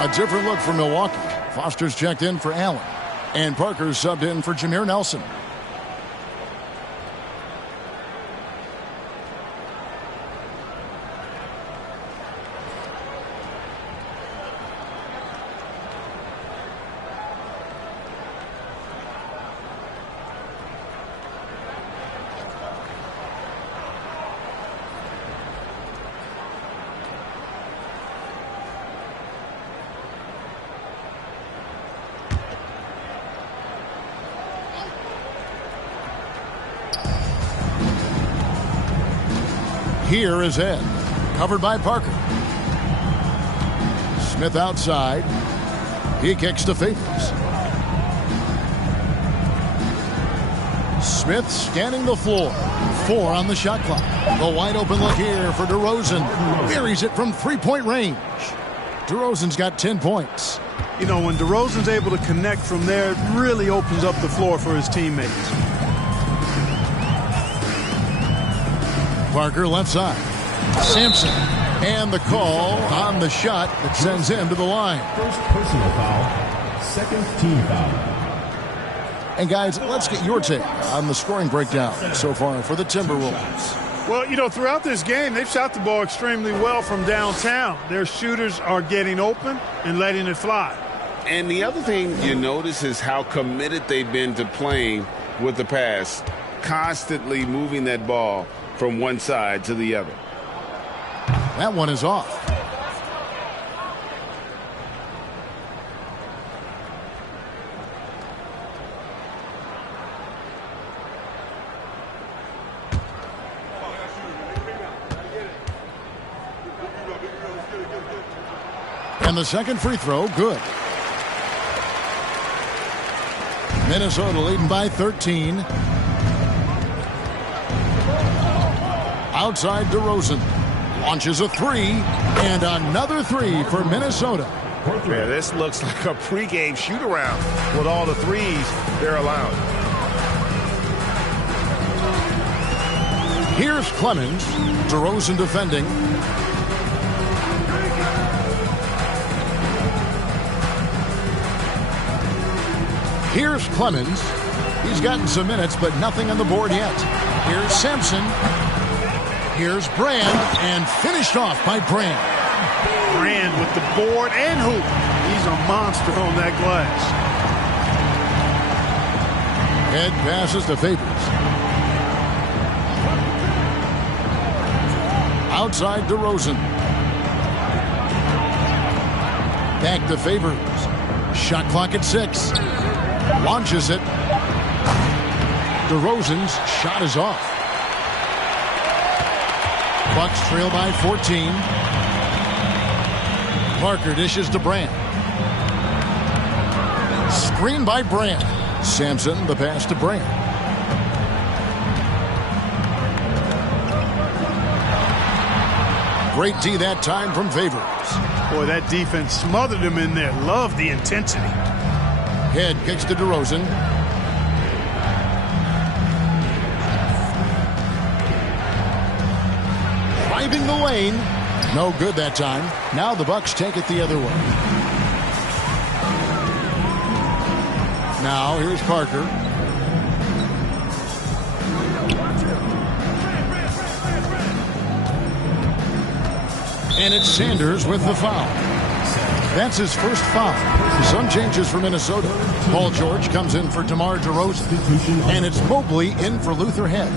A different look for Milwaukee. Foster's checked in for Allen. And Parker's subbed in for Jameer Nelson. Here is Ed, covered by Parker. Smith outside. He kicks to Favors. Smith scanning the floor. 4 on the shot clock. The wide open look here for DeRozan. Buries it from three-point range. DeRozan's got 10 points. You know, when DeRozan's able to connect from there, it really opens up the floor for his teammates. Parker left side. Sampson. And the call on the shot that sends him to the line. First personal foul. Second team foul. And guys, let's get your take on the scoring breakdown so far for the Timberwolves. Well, you know, throughout this game, they've shot the ball extremely well from downtown. Their shooters are getting open and letting it fly. And the other thing you notice is how committed they've been to playing with the pass, constantly moving that ball from one side to the other. That one is off. And the second free throw, good. Minnesota leading by 13. Outside DeRozan. Launches a 3. And another 3 for Minnesota. Yeah, this looks like a pregame shoot-around with all the threes they're allowed. Here's Clemens. DeRozan defending. Here's Clemens. He's gotten some minutes, but nothing on the board yet. Here's Sampson. Here's Brand, and finished off by Brand. Brand with the board and hoop. He's a monster on that glass. Head passes to Favors. Outside DeRozan. Back to Favors. Shot clock at 6. Launches it. DeRozan's shot is off. Bucks trail by 14. Parker dishes to Brand. Screen by Brand. Sampson, the pass to Brand. Great D that time from Favors. Boy, that defense smothered him in there. Love the intensity. Head kicks to DeRozan. Driving the lane. No good that time. Now the Bucks take it the other way. Now here's Parker. And it's Sanders with the foul. That's his first foul. Some changes for Minnesota. Paul George comes in for DeMar DeRozan. And it's Mobley in for Luther Head.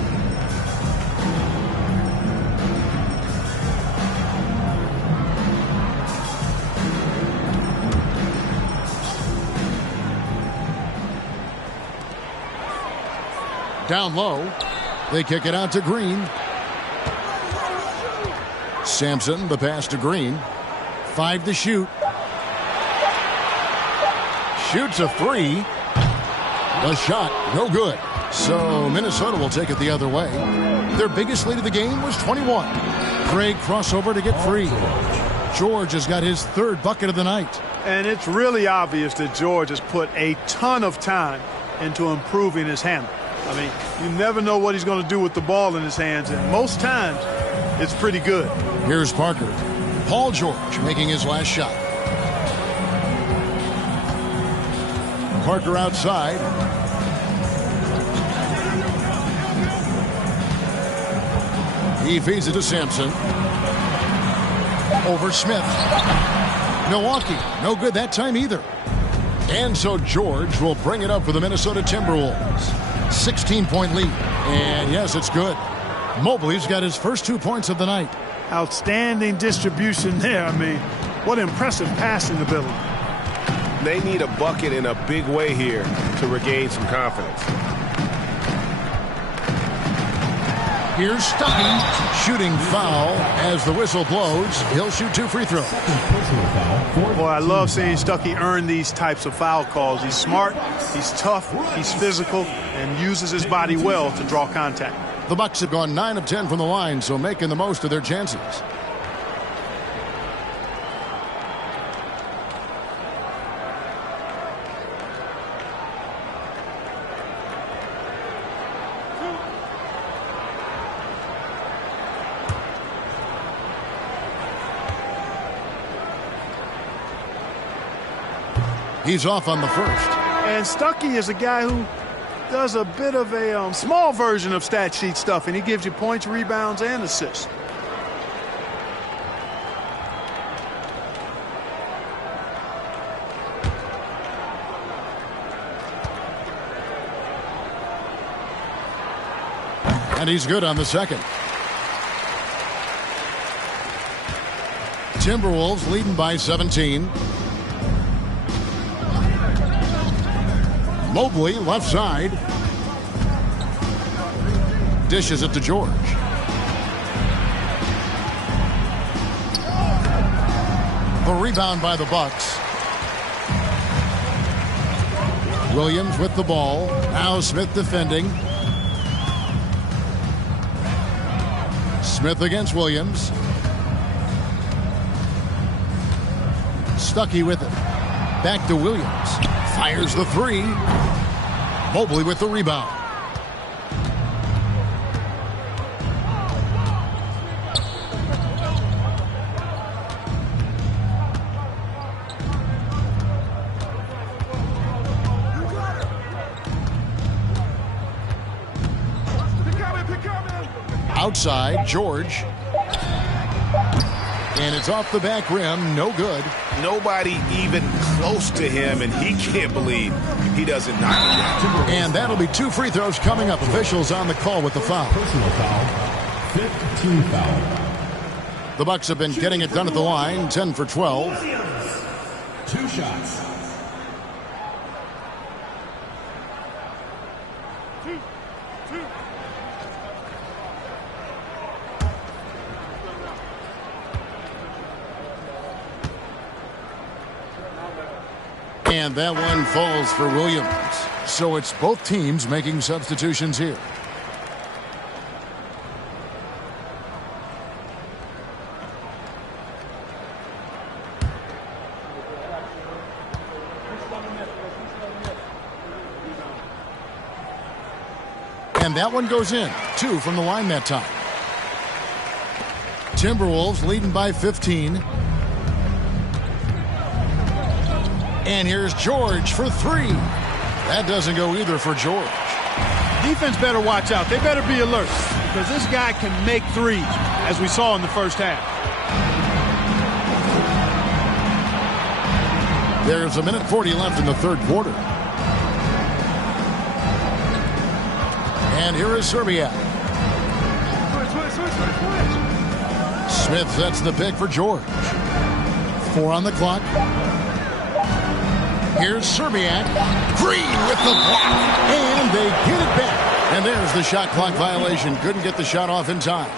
Down low. They kick it out to Green. Sampson, the pass to Green. 5 to shoot. Shoots a 3. The shot, no good. So Minnesota will take it the other way. Their biggest lead of the game was 21. Craig crossover to get free. George has got his 3rd bucket of the night. And it's really obvious that George has put a ton of time into improving his handle. I mean, you never know what he's going to do with the ball in his hands, and most times it's pretty good. Here's Parker. Paul George making his last shot. Parker outside. He feeds it to Sampson. Over Smith. Milwaukee, no good that time either. And so George will bring it up for the Minnesota Timberwolves. 16-point lead. And yes, it's good. Mobley's got his first 2 points of the night. Outstanding distribution there. I mean, what impressive passing ability. They need a bucket in a big way here to regain some confidence. Here's Stuckey, shooting foul as the whistle blows. He'll shoot 2 free throws. Boy, I love seeing Stuckey earn these types of foul calls. He's smart, he's tough, he's physical, and uses his body well to draw contact. The Bucks have gone 9 of 10 from the line, so making the most of their chances. He's off on the first. And Stuckey is a guy who does a bit of a small version of stat sheet stuff, and he gives you points, rebounds, and assists. And he's good on the second. Timberwolves leading by 17. Mobley, left side. Dishes it to George. The rebound by the Bucks. Williams with the ball. Now Smith defending. Smith against Williams. Stuckey with it. Back to Williams. Fires the three. Mobley with the rebound. Outside, George. And it's off the back rim, no good. Nobody even close to him, and he can't believe he doesn't knock it down. And that'll be 2 free throws coming up. Officials on the call with the foul. Personal foul. 15 foul. The Bucks have been getting it done at the line, 10 for 12. 2 shots. And that one falls for Williams. So it's both teams making substitutions here. And that one goes in. 2 from the line that time. Timberwolves leading by 15. And here's George for 3. That doesn't go either for George. Defense better watch out. They better be alert because this guy can make threes, as we saw in the first half. There's 1:40 left in the third quarter. And here is Serbiak. Smith sets the pick for George. 4 on the clock. Here's Serbiak. Green with the block. And they get it back. And there's the shot clock violation. Couldn't get the shot off in time.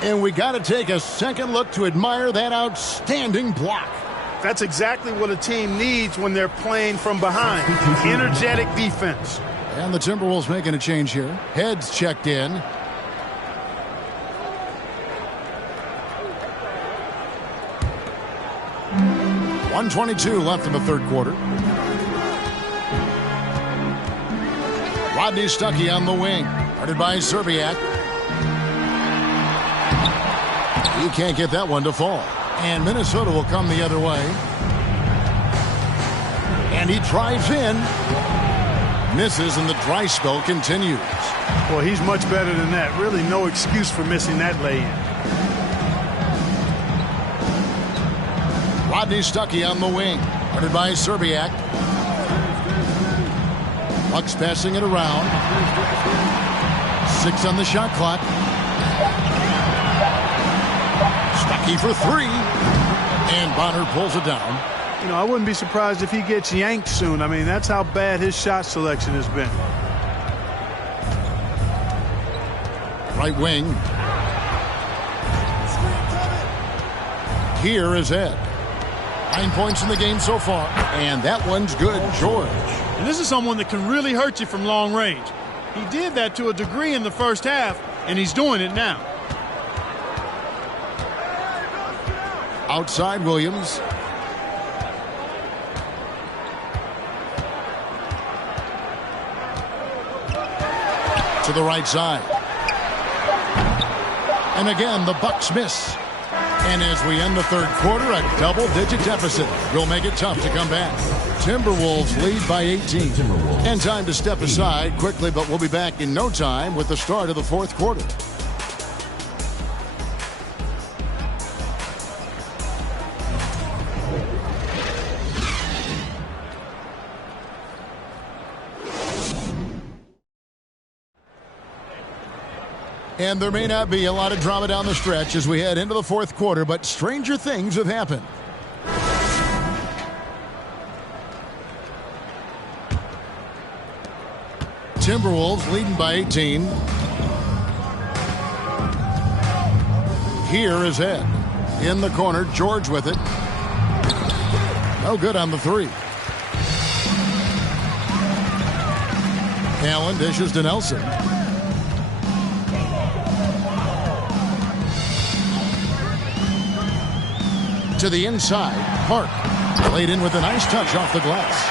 And we got to take a second look to admire that outstanding block. That's exactly what a team needs when they're playing from behind. Energetic defense. And the Timberwolves making a change here. Heads checked in. .122 left in the third quarter. Rodney Stuckey on the wing. Guarded by Serbiak. He can't get that one to fall. And Minnesota will come the other way. And he drives in. Misses, and the dry spell continues. Well, he's much better than that. Really no excuse for missing that lay-in. Rodney Stuckey on the wing. Guarded by Serbiak. Bucks passing it around. 6 on the shot clock. Stuckey for 3. And Bonner pulls it down. You know, I wouldn't be surprised if he gets yanked soon. I mean, that's how bad his shot selection has been. Right wing. Here is Ed. 9 points in the game so far. And that one's good, George. And this is someone that can really hurt you from long range. He did that to a degree in the first half, and he's doing it now. Outside Williams. To the right side. And again, the Bucks miss. And as we end the third quarter, a double-digit deficit will make it tough to come back. Timberwolves lead by 18. And time to step aside quickly, but we'll be back in no time with the start of the fourth quarter. And there may not be a lot of drama down the stretch as we head into the fourth quarter, but stranger things have happened. Timberwolves leading by 18. Here is Ed. In the corner, George with it. No good on the 3. Allen dishes to Nelson. To the inside, Park laid in with a nice touch off the glass.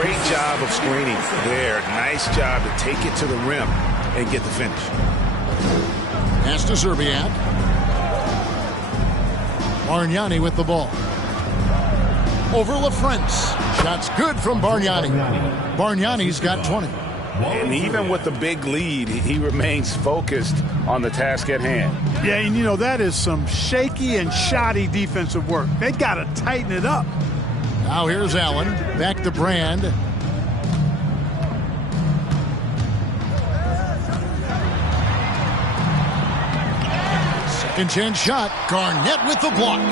Great job of screening there. Nice job to take it to the rim and get the finish. Pass to Serbiak. Bargnani with the ball. Over LaFrentz. Shots good from Bargnani. Bargnani's got 20. And even with the big lead, he remains focused on the task at hand. Yeah, and you know, that is some shaky and shoddy defensive work. They got to tighten it up. Now here's Allen. Back to Brand. Second chance shot. Garnett with the block.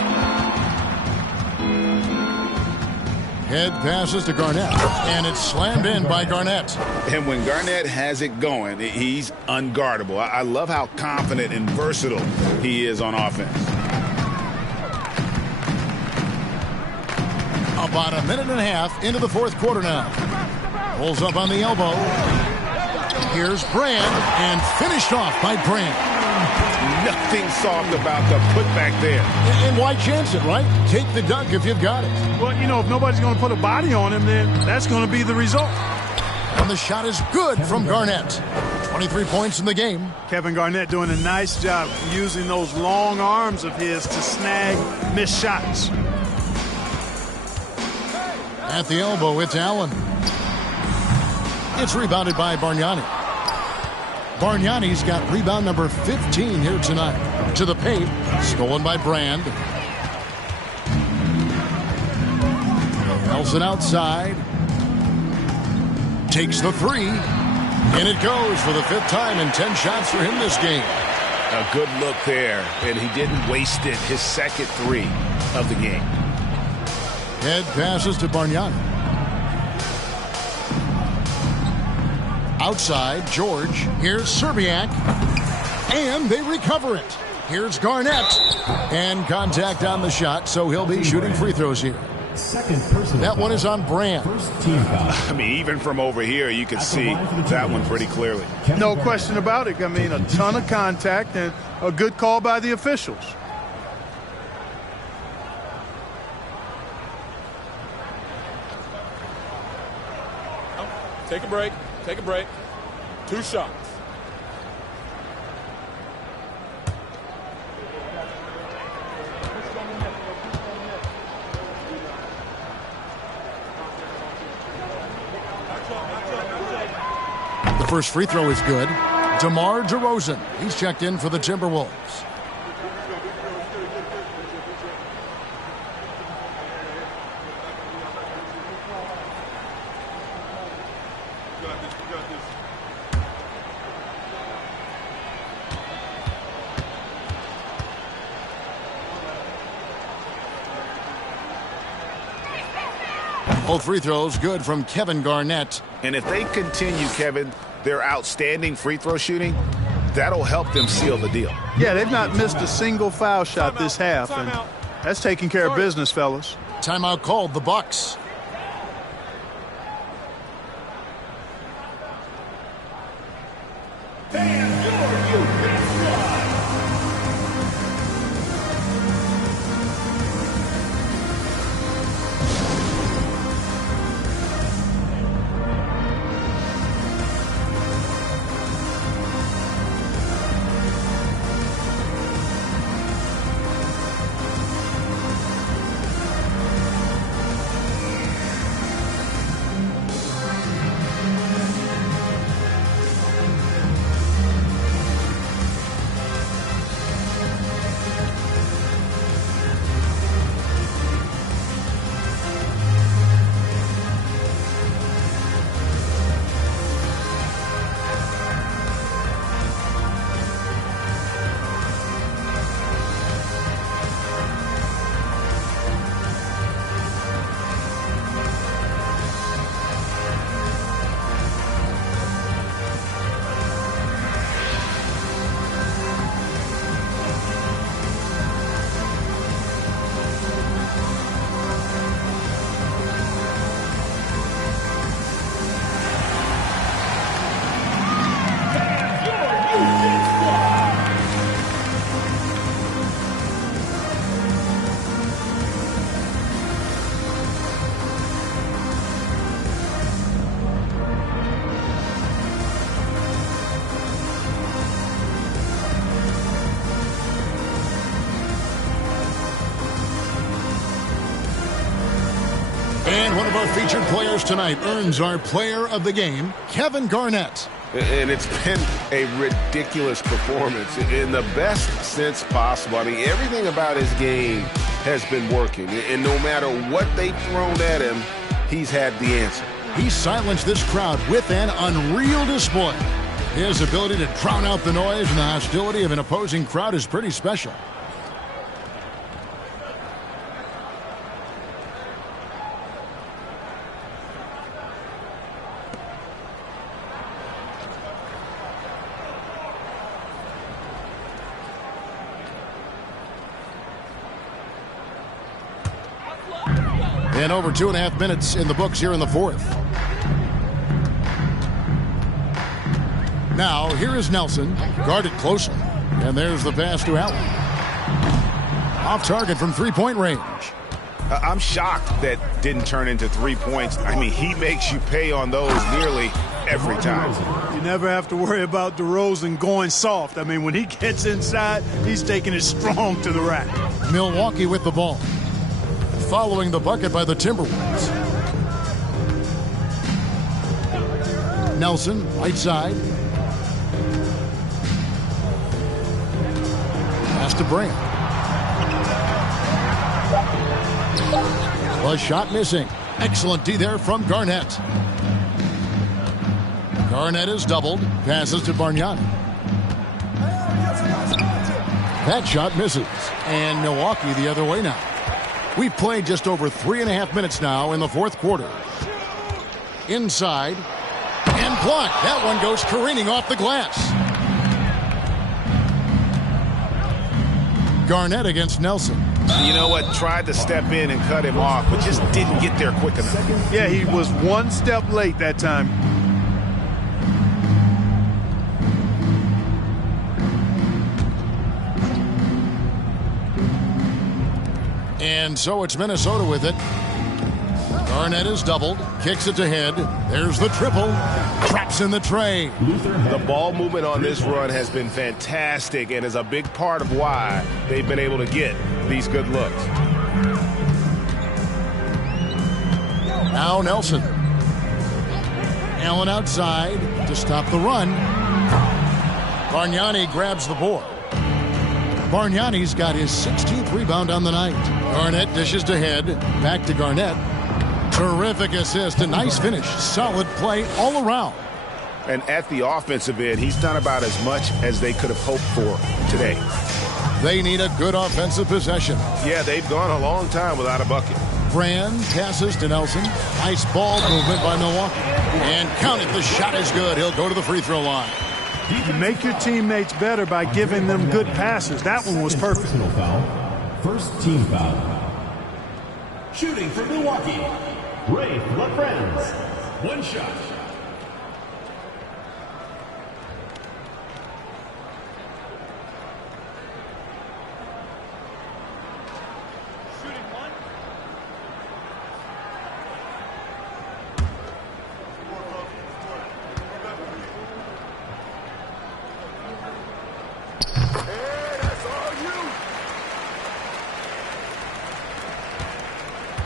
Head passes to Garnett, and it's slammed in by Garnett. And when Garnett has it going, he's unguardable. I love how confident and versatile he is on offense. About a minute and a half into the fourth quarter now. Pulls up on the elbow. Here's Brand, and finished off by Brand. Nothing soft about the putback there. And why chance it, right? Take the dunk if you've got it. Well, you know, if nobody's going to put a body on him, then that's going to be the result. And the shot is good from Garnett. 23 points in the game. Kevin Garnett doing a nice job using those long arms of his to snag missed shots. At the elbow, it's Allen. It's rebounded by Bargnani. Bargnani's got rebound number 15 here tonight. To the paint, stolen by Brand. Nelson outside. Takes the 3. And it goes for the 5th time in 10 shots for him this game. A good look there, and he didn't waste it. His second 3 of the game. Head passes to Bargnani. Outside, George. Here's Serbiak. And they recover it. Here's Garnett. And contact on the shot, so he'll be shooting free throws here. That one is on Brand. I mean, even from over here, you can see that one pretty clearly. No question about it. I mean, a ton of contact and a good call by the officials. Take a break. Take a break. 2 shots. The first free throw is good. DeMar DeRozan, he's checked in for the Timberwolves. Both free throws good from Kevin Garnett. And if they continue, Kevin, their outstanding free throw shooting, that'll help them seal the deal. Yeah, they've not missed a single foul shot this half, and that's taking care of business, fellas. Timeout called, the Bucks. And one of our featured players tonight earns our player of the game, Kevin Garnett. And it's been a ridiculous performance in the best sense possible. I mean, everything about his game has been working. And no matter what they've thrown at him, he's had the answer. He silenced this crowd with an unreal display. His ability to drown out the noise and the hostility of an opposing crowd is pretty special. And over 2.5 minutes in the books here in the fourth. Now, here is Nelson, guarded closely. And there's the pass to Allen. Off target from three-point range. I'm shocked that didn't turn into 3 points. I mean, he makes you pay on those nearly every time. You never have to worry about DeRozan going soft. I mean, when he gets inside, he's taking it strong to the rack. Milwaukee with the ball. Following the bucket by the Timberwolves. Nelson, right side. Pass to Brand. A shot missing. Excellent D there from Garnett. Garnett is doubled. Passes to Bargnani. That shot misses. And Milwaukee the other way now. We've played just over 3.5 minutes now in the fourth quarter. Inside. And blocked. That one goes careening off the glass. Garnett against Nelson. You know what? Tried to step in and cut him off, but just didn't get there quick enough. Yeah, he was one step late that time. And so it's Minnesota with it. Garnett is doubled. Kicks it to head. There's the triple. Traps in the tray. The ball movement on this run has been fantastic and is a big part of why they've been able to get these good looks. Now Nelson. Allen outside to stop the run. Bargnani grabs the board. Bargnani's got his 16th rebound on the night. Garnett dishes to Head. Back to Garnett. Terrific assist. A nice finish. Solid play all around. And at the offensive end, he's done about as much as they could have hoped for today. They need a good offensive possession. Yeah, they've gone a long time without a bucket. Brand passes to Nelson. Nice ball movement by Milwaukee. And count it. The shot is good. He'll go to the free throw line. You make your teammates better by giving them good passes. That one was perfect. Personal foul. First team foul. Shooting for Milwaukee. Ray LaFrance. One shot.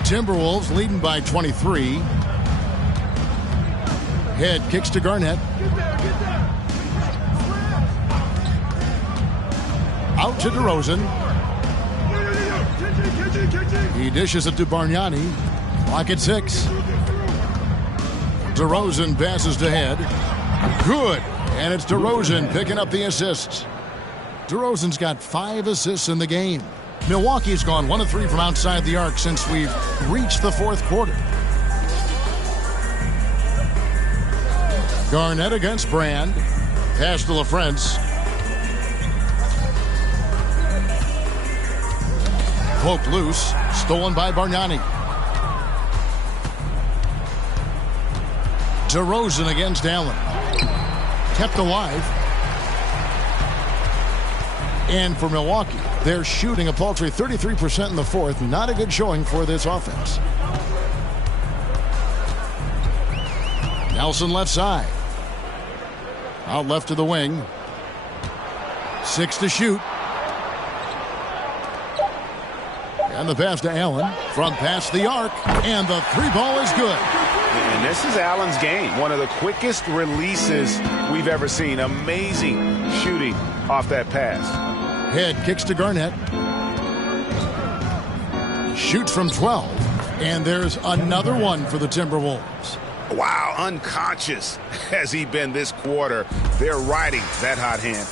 Timberwolves leading by 23. Head kicks to Garnett. Out to DeRozan. He dishes it to Bargnani. Clock at 6. DeRozan passes to Head. Good. And it's DeRozan picking up the assists. DeRozan's got 5 assists in the game. Milwaukee's gone 1 of 3 from outside the arc since we've reached the fourth quarter. Garnett against Brand. Pass to LaFrance. Poked loose. Stolen by Bargnani. DeRozan against Allen. Kept alive. And for Milwaukee, they're shooting a paltry 33% in the fourth. Not a good showing for this offense. Nelson left side. Out left to the wing. 6 to shoot. And the pass to Allen. From past the arc. And the 3-ball is good. And this is Allen's game. One of the quickest releases we've ever seen. Amazing shooting off that pass. Head kicks to Garnett. Shoots from 12. And there's another one for the Timberwolves. Wow, unconscious has he been this quarter. They're riding that hot hand.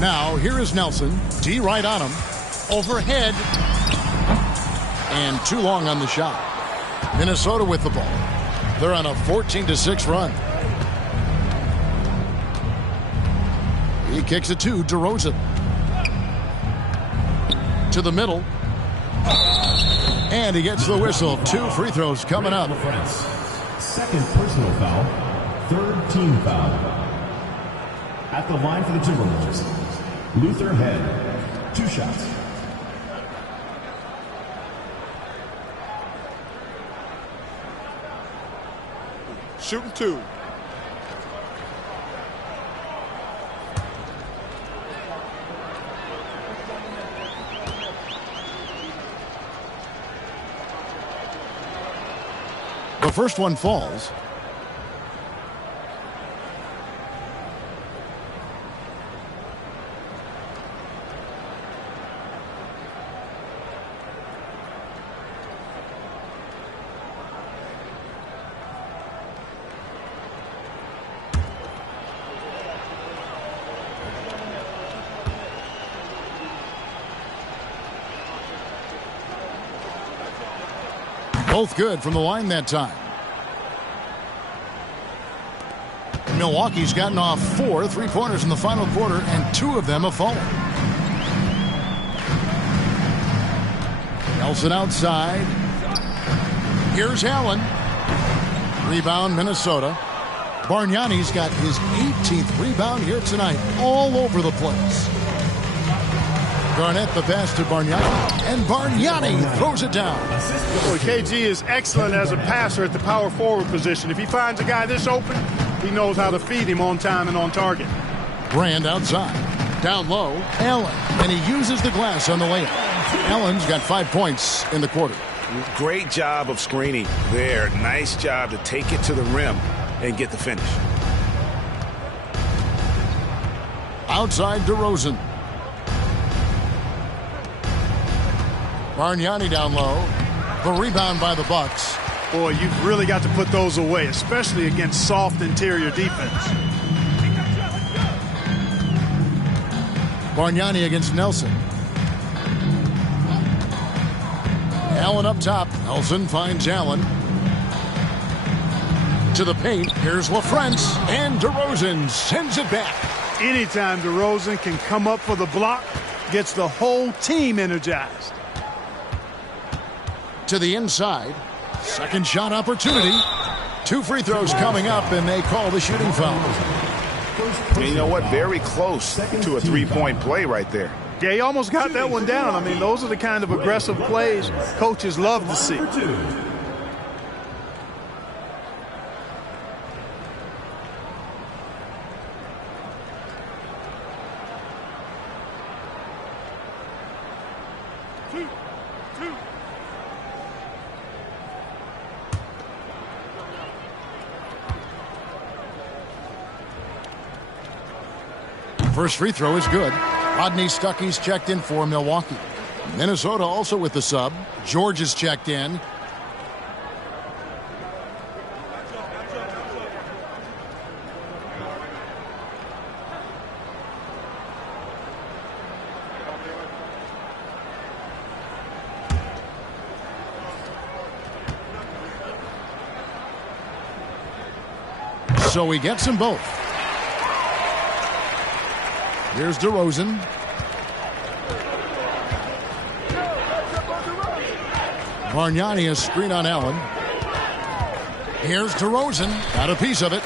Now, here is Nelson. D right on him. Overhead. And too long on the shot. Minnesota with the ball. They're on a 14-6 run. He kicks it to DeRozan. To the middle. And he gets the whistle. 2 free throws coming up. Second personal foul. Third team foul. At the line for the Timberwolves, Luther Head. 2 shots. Shooting 2. The first one falls. Both good from the line that time. Milwaukee's gotten off 4 3-pointers in the final quarter, and 2 of them have fallen. Nelson outside. Here's Allen. Rebound, Minnesota. Bargnani's got his 18th rebound here tonight, all over the place. Garnett the pass to Bargnani, and Bargnani throws it down. Boy, KG is excellent as a passer at the power forward position. If he finds a guy this open, he knows how to feed him on time and on target. Brand outside. Down low, Allen, and he uses the glass on the layup. Allen's got 5 points in the quarter. Great job of screening there. Nice job to take it to the rim and get the finish. Outside DeRozan. Bargnani down low. The rebound by the Bucks. Boy, you've really got to put those away, especially against soft interior defense. Bargnani against Nelson. Allen up top. Nelson finds Allen. To the paint. Here's LaFrance. And DeRozan sends it back. Anytime DeRozan can come up for the block, gets the whole team energized. To the inside. Second shot opportunity. 2 free throws coming up, and they call the shooting foul. And you know what? Very close to a three-point play right there. Yeah, he almost got that one down. I mean, those are the kind of aggressive plays coaches love to see. First free throw is good. Rodney Stuckey's checked in for Milwaukee. Minnesota also with the sub. George is checked in. So he gets them both. Here's DeRozan. Bargnani, a screen on Allen. Here's DeRozan. Got a piece of it.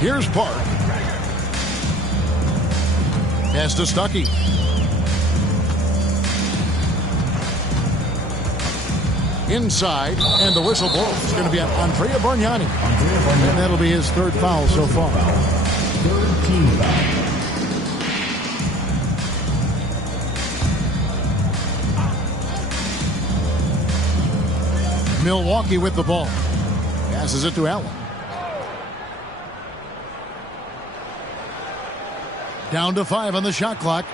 Here's Park. Pass to Stuckey. Inside, and the whistle blows. It's going to be on Andrea Bargnani. And that'll be his third foul so far. Third team foul. Milwaukee with the ball. Passes it to Allen. Down to 5 on the shot clock.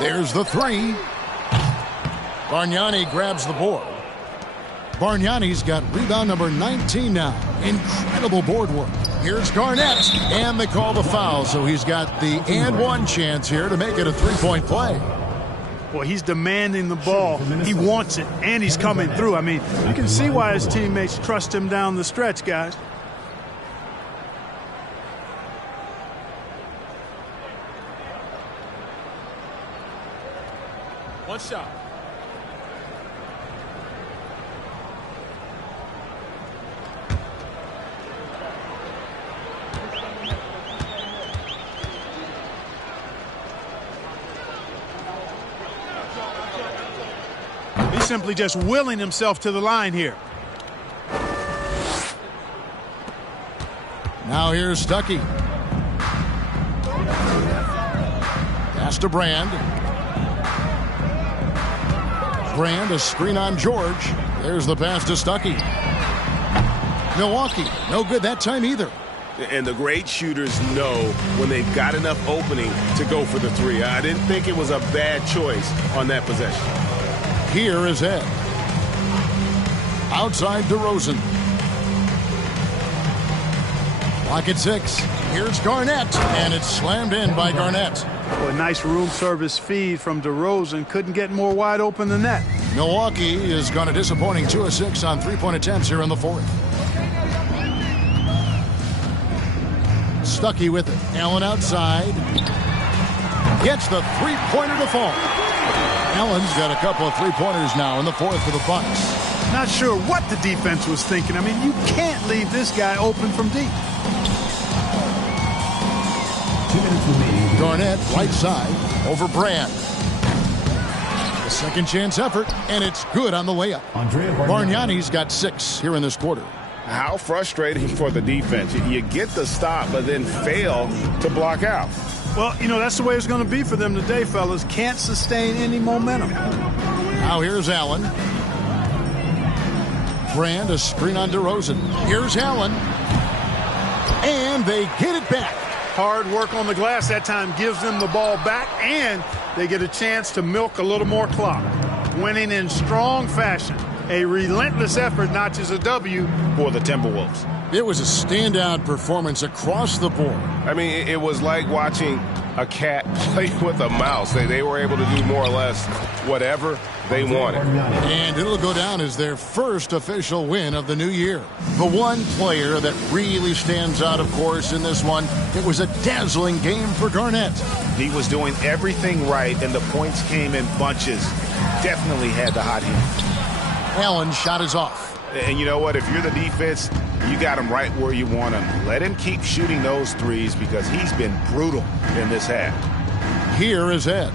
There's the 3. Bargnani grabs the board. Bargnani's got rebound number 19 now. Incredible board work. Here's Garnett, and they call the foul, so he's got the and one chance here to make it a three-point play. Well, he's demanding the ball. He wants it, and he's coming through. I mean, you can see why his teammates trust him down the stretch, guys. One shot. He's simply just willing himself to the line here. Now here's Stuckey. Pass to Brand. Brand, a screen on George. There's the pass to Stuckey. Milwaukee, no good that time either. And the great shooters know when they've got enough opening to go for the 3. I didn't think it was a bad choice on that possession. Here is Ed. Outside DeRozan. Clock at 6. Here's Garnett, and it's slammed in by Garnett. Well, a nice room service feed from DeRozan. Couldn't get more wide open than that. Milwaukee is gone a disappointing 2 of 6 on three-point attempts here in the 4th. Stuckey with it. Allen outside. Gets the three-pointer to fall. Allen's got a couple of three-pointers now in the 4th for the Bucks. Not sure what the defense was thinking. I mean, you can't leave this guy open from deep. 2 minutes remaining. Garnett, right side, over Brand. The second chance effort, and it's good on the layup. Bargnani's got 6 here in this quarter. How frustrating for the defense. You get the stop, but then fail to block out. Well, you know, that's the way it's going to be for them today, fellas. Can't sustain any momentum. Now here's Allen. Brand, a screen on DeRozan. Here's Allen. And they get it back. Hard work on the glass that time gives them the ball back, and they get a chance to milk a little more clock. Winning in strong fashion. A relentless effort notches a W for the Timberwolves. It was a standout performance across the board. I mean, it was like watching a cat play with a mouse. They were able to do more or less whatever they wanted. And it'll go down as their first official win of the new year. The one player that really stands out, of course, in this one, it was a dazzling game for Garnett. He was doing everything right, and the points came in bunches. Definitely had the hot hand. Allen's shot is off. And you know what? If you're the defense, you got him right where you want him. Let him keep shooting those threes because he's been brutal in this half. Here is Ed.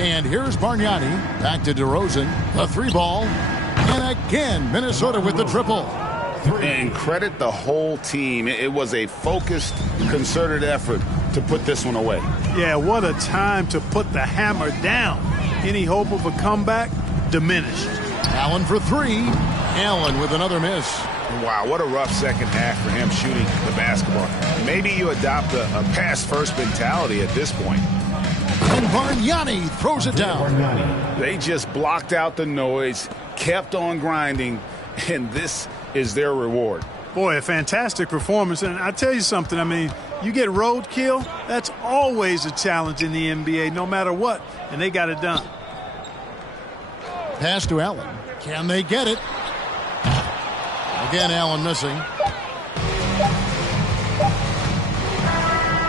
And here's Bargnani. Back to DeRozan. The three ball. And again, Minnesota with the triple. And credit the whole team. It was a focused, concerted effort to put this one away. Yeah, what a time to put the hammer down. Any hope of a comeback? Diminished. Allen for three. Allen with another miss. Wow, what a rough second half for him shooting the basketball. Maybe you adopt a pass-first mentality at this point. And Bargnani throws it down. They just blocked out the noise, kept on grinding, and this is their reward. Boy, a fantastic performance. And I tell you something, I mean, you get roadkill, that's always a challenge in the NBA, no matter what. And they got it done. Pass to Allen. Can they get it? Again, Allen missing.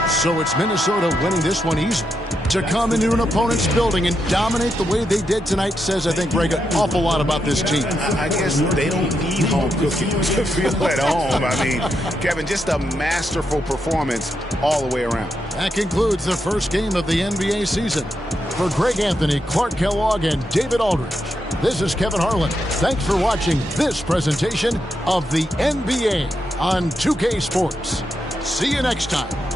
So it's Minnesota winning this one easy. To come into an opponent's building and dominate the way they did tonight says, I think, Greg, an awful lot about this team. I guess they don't need home cooking to feel at home. I mean, Kevin, just a masterful performance all the way around. That concludes the first game of the NBA season. For Greg Anthony, Clark Kellogg, and David Aldridge, this is Kevin Harlan. Thanks for watching this presentation of the NBA on 2K Sports. See you next time.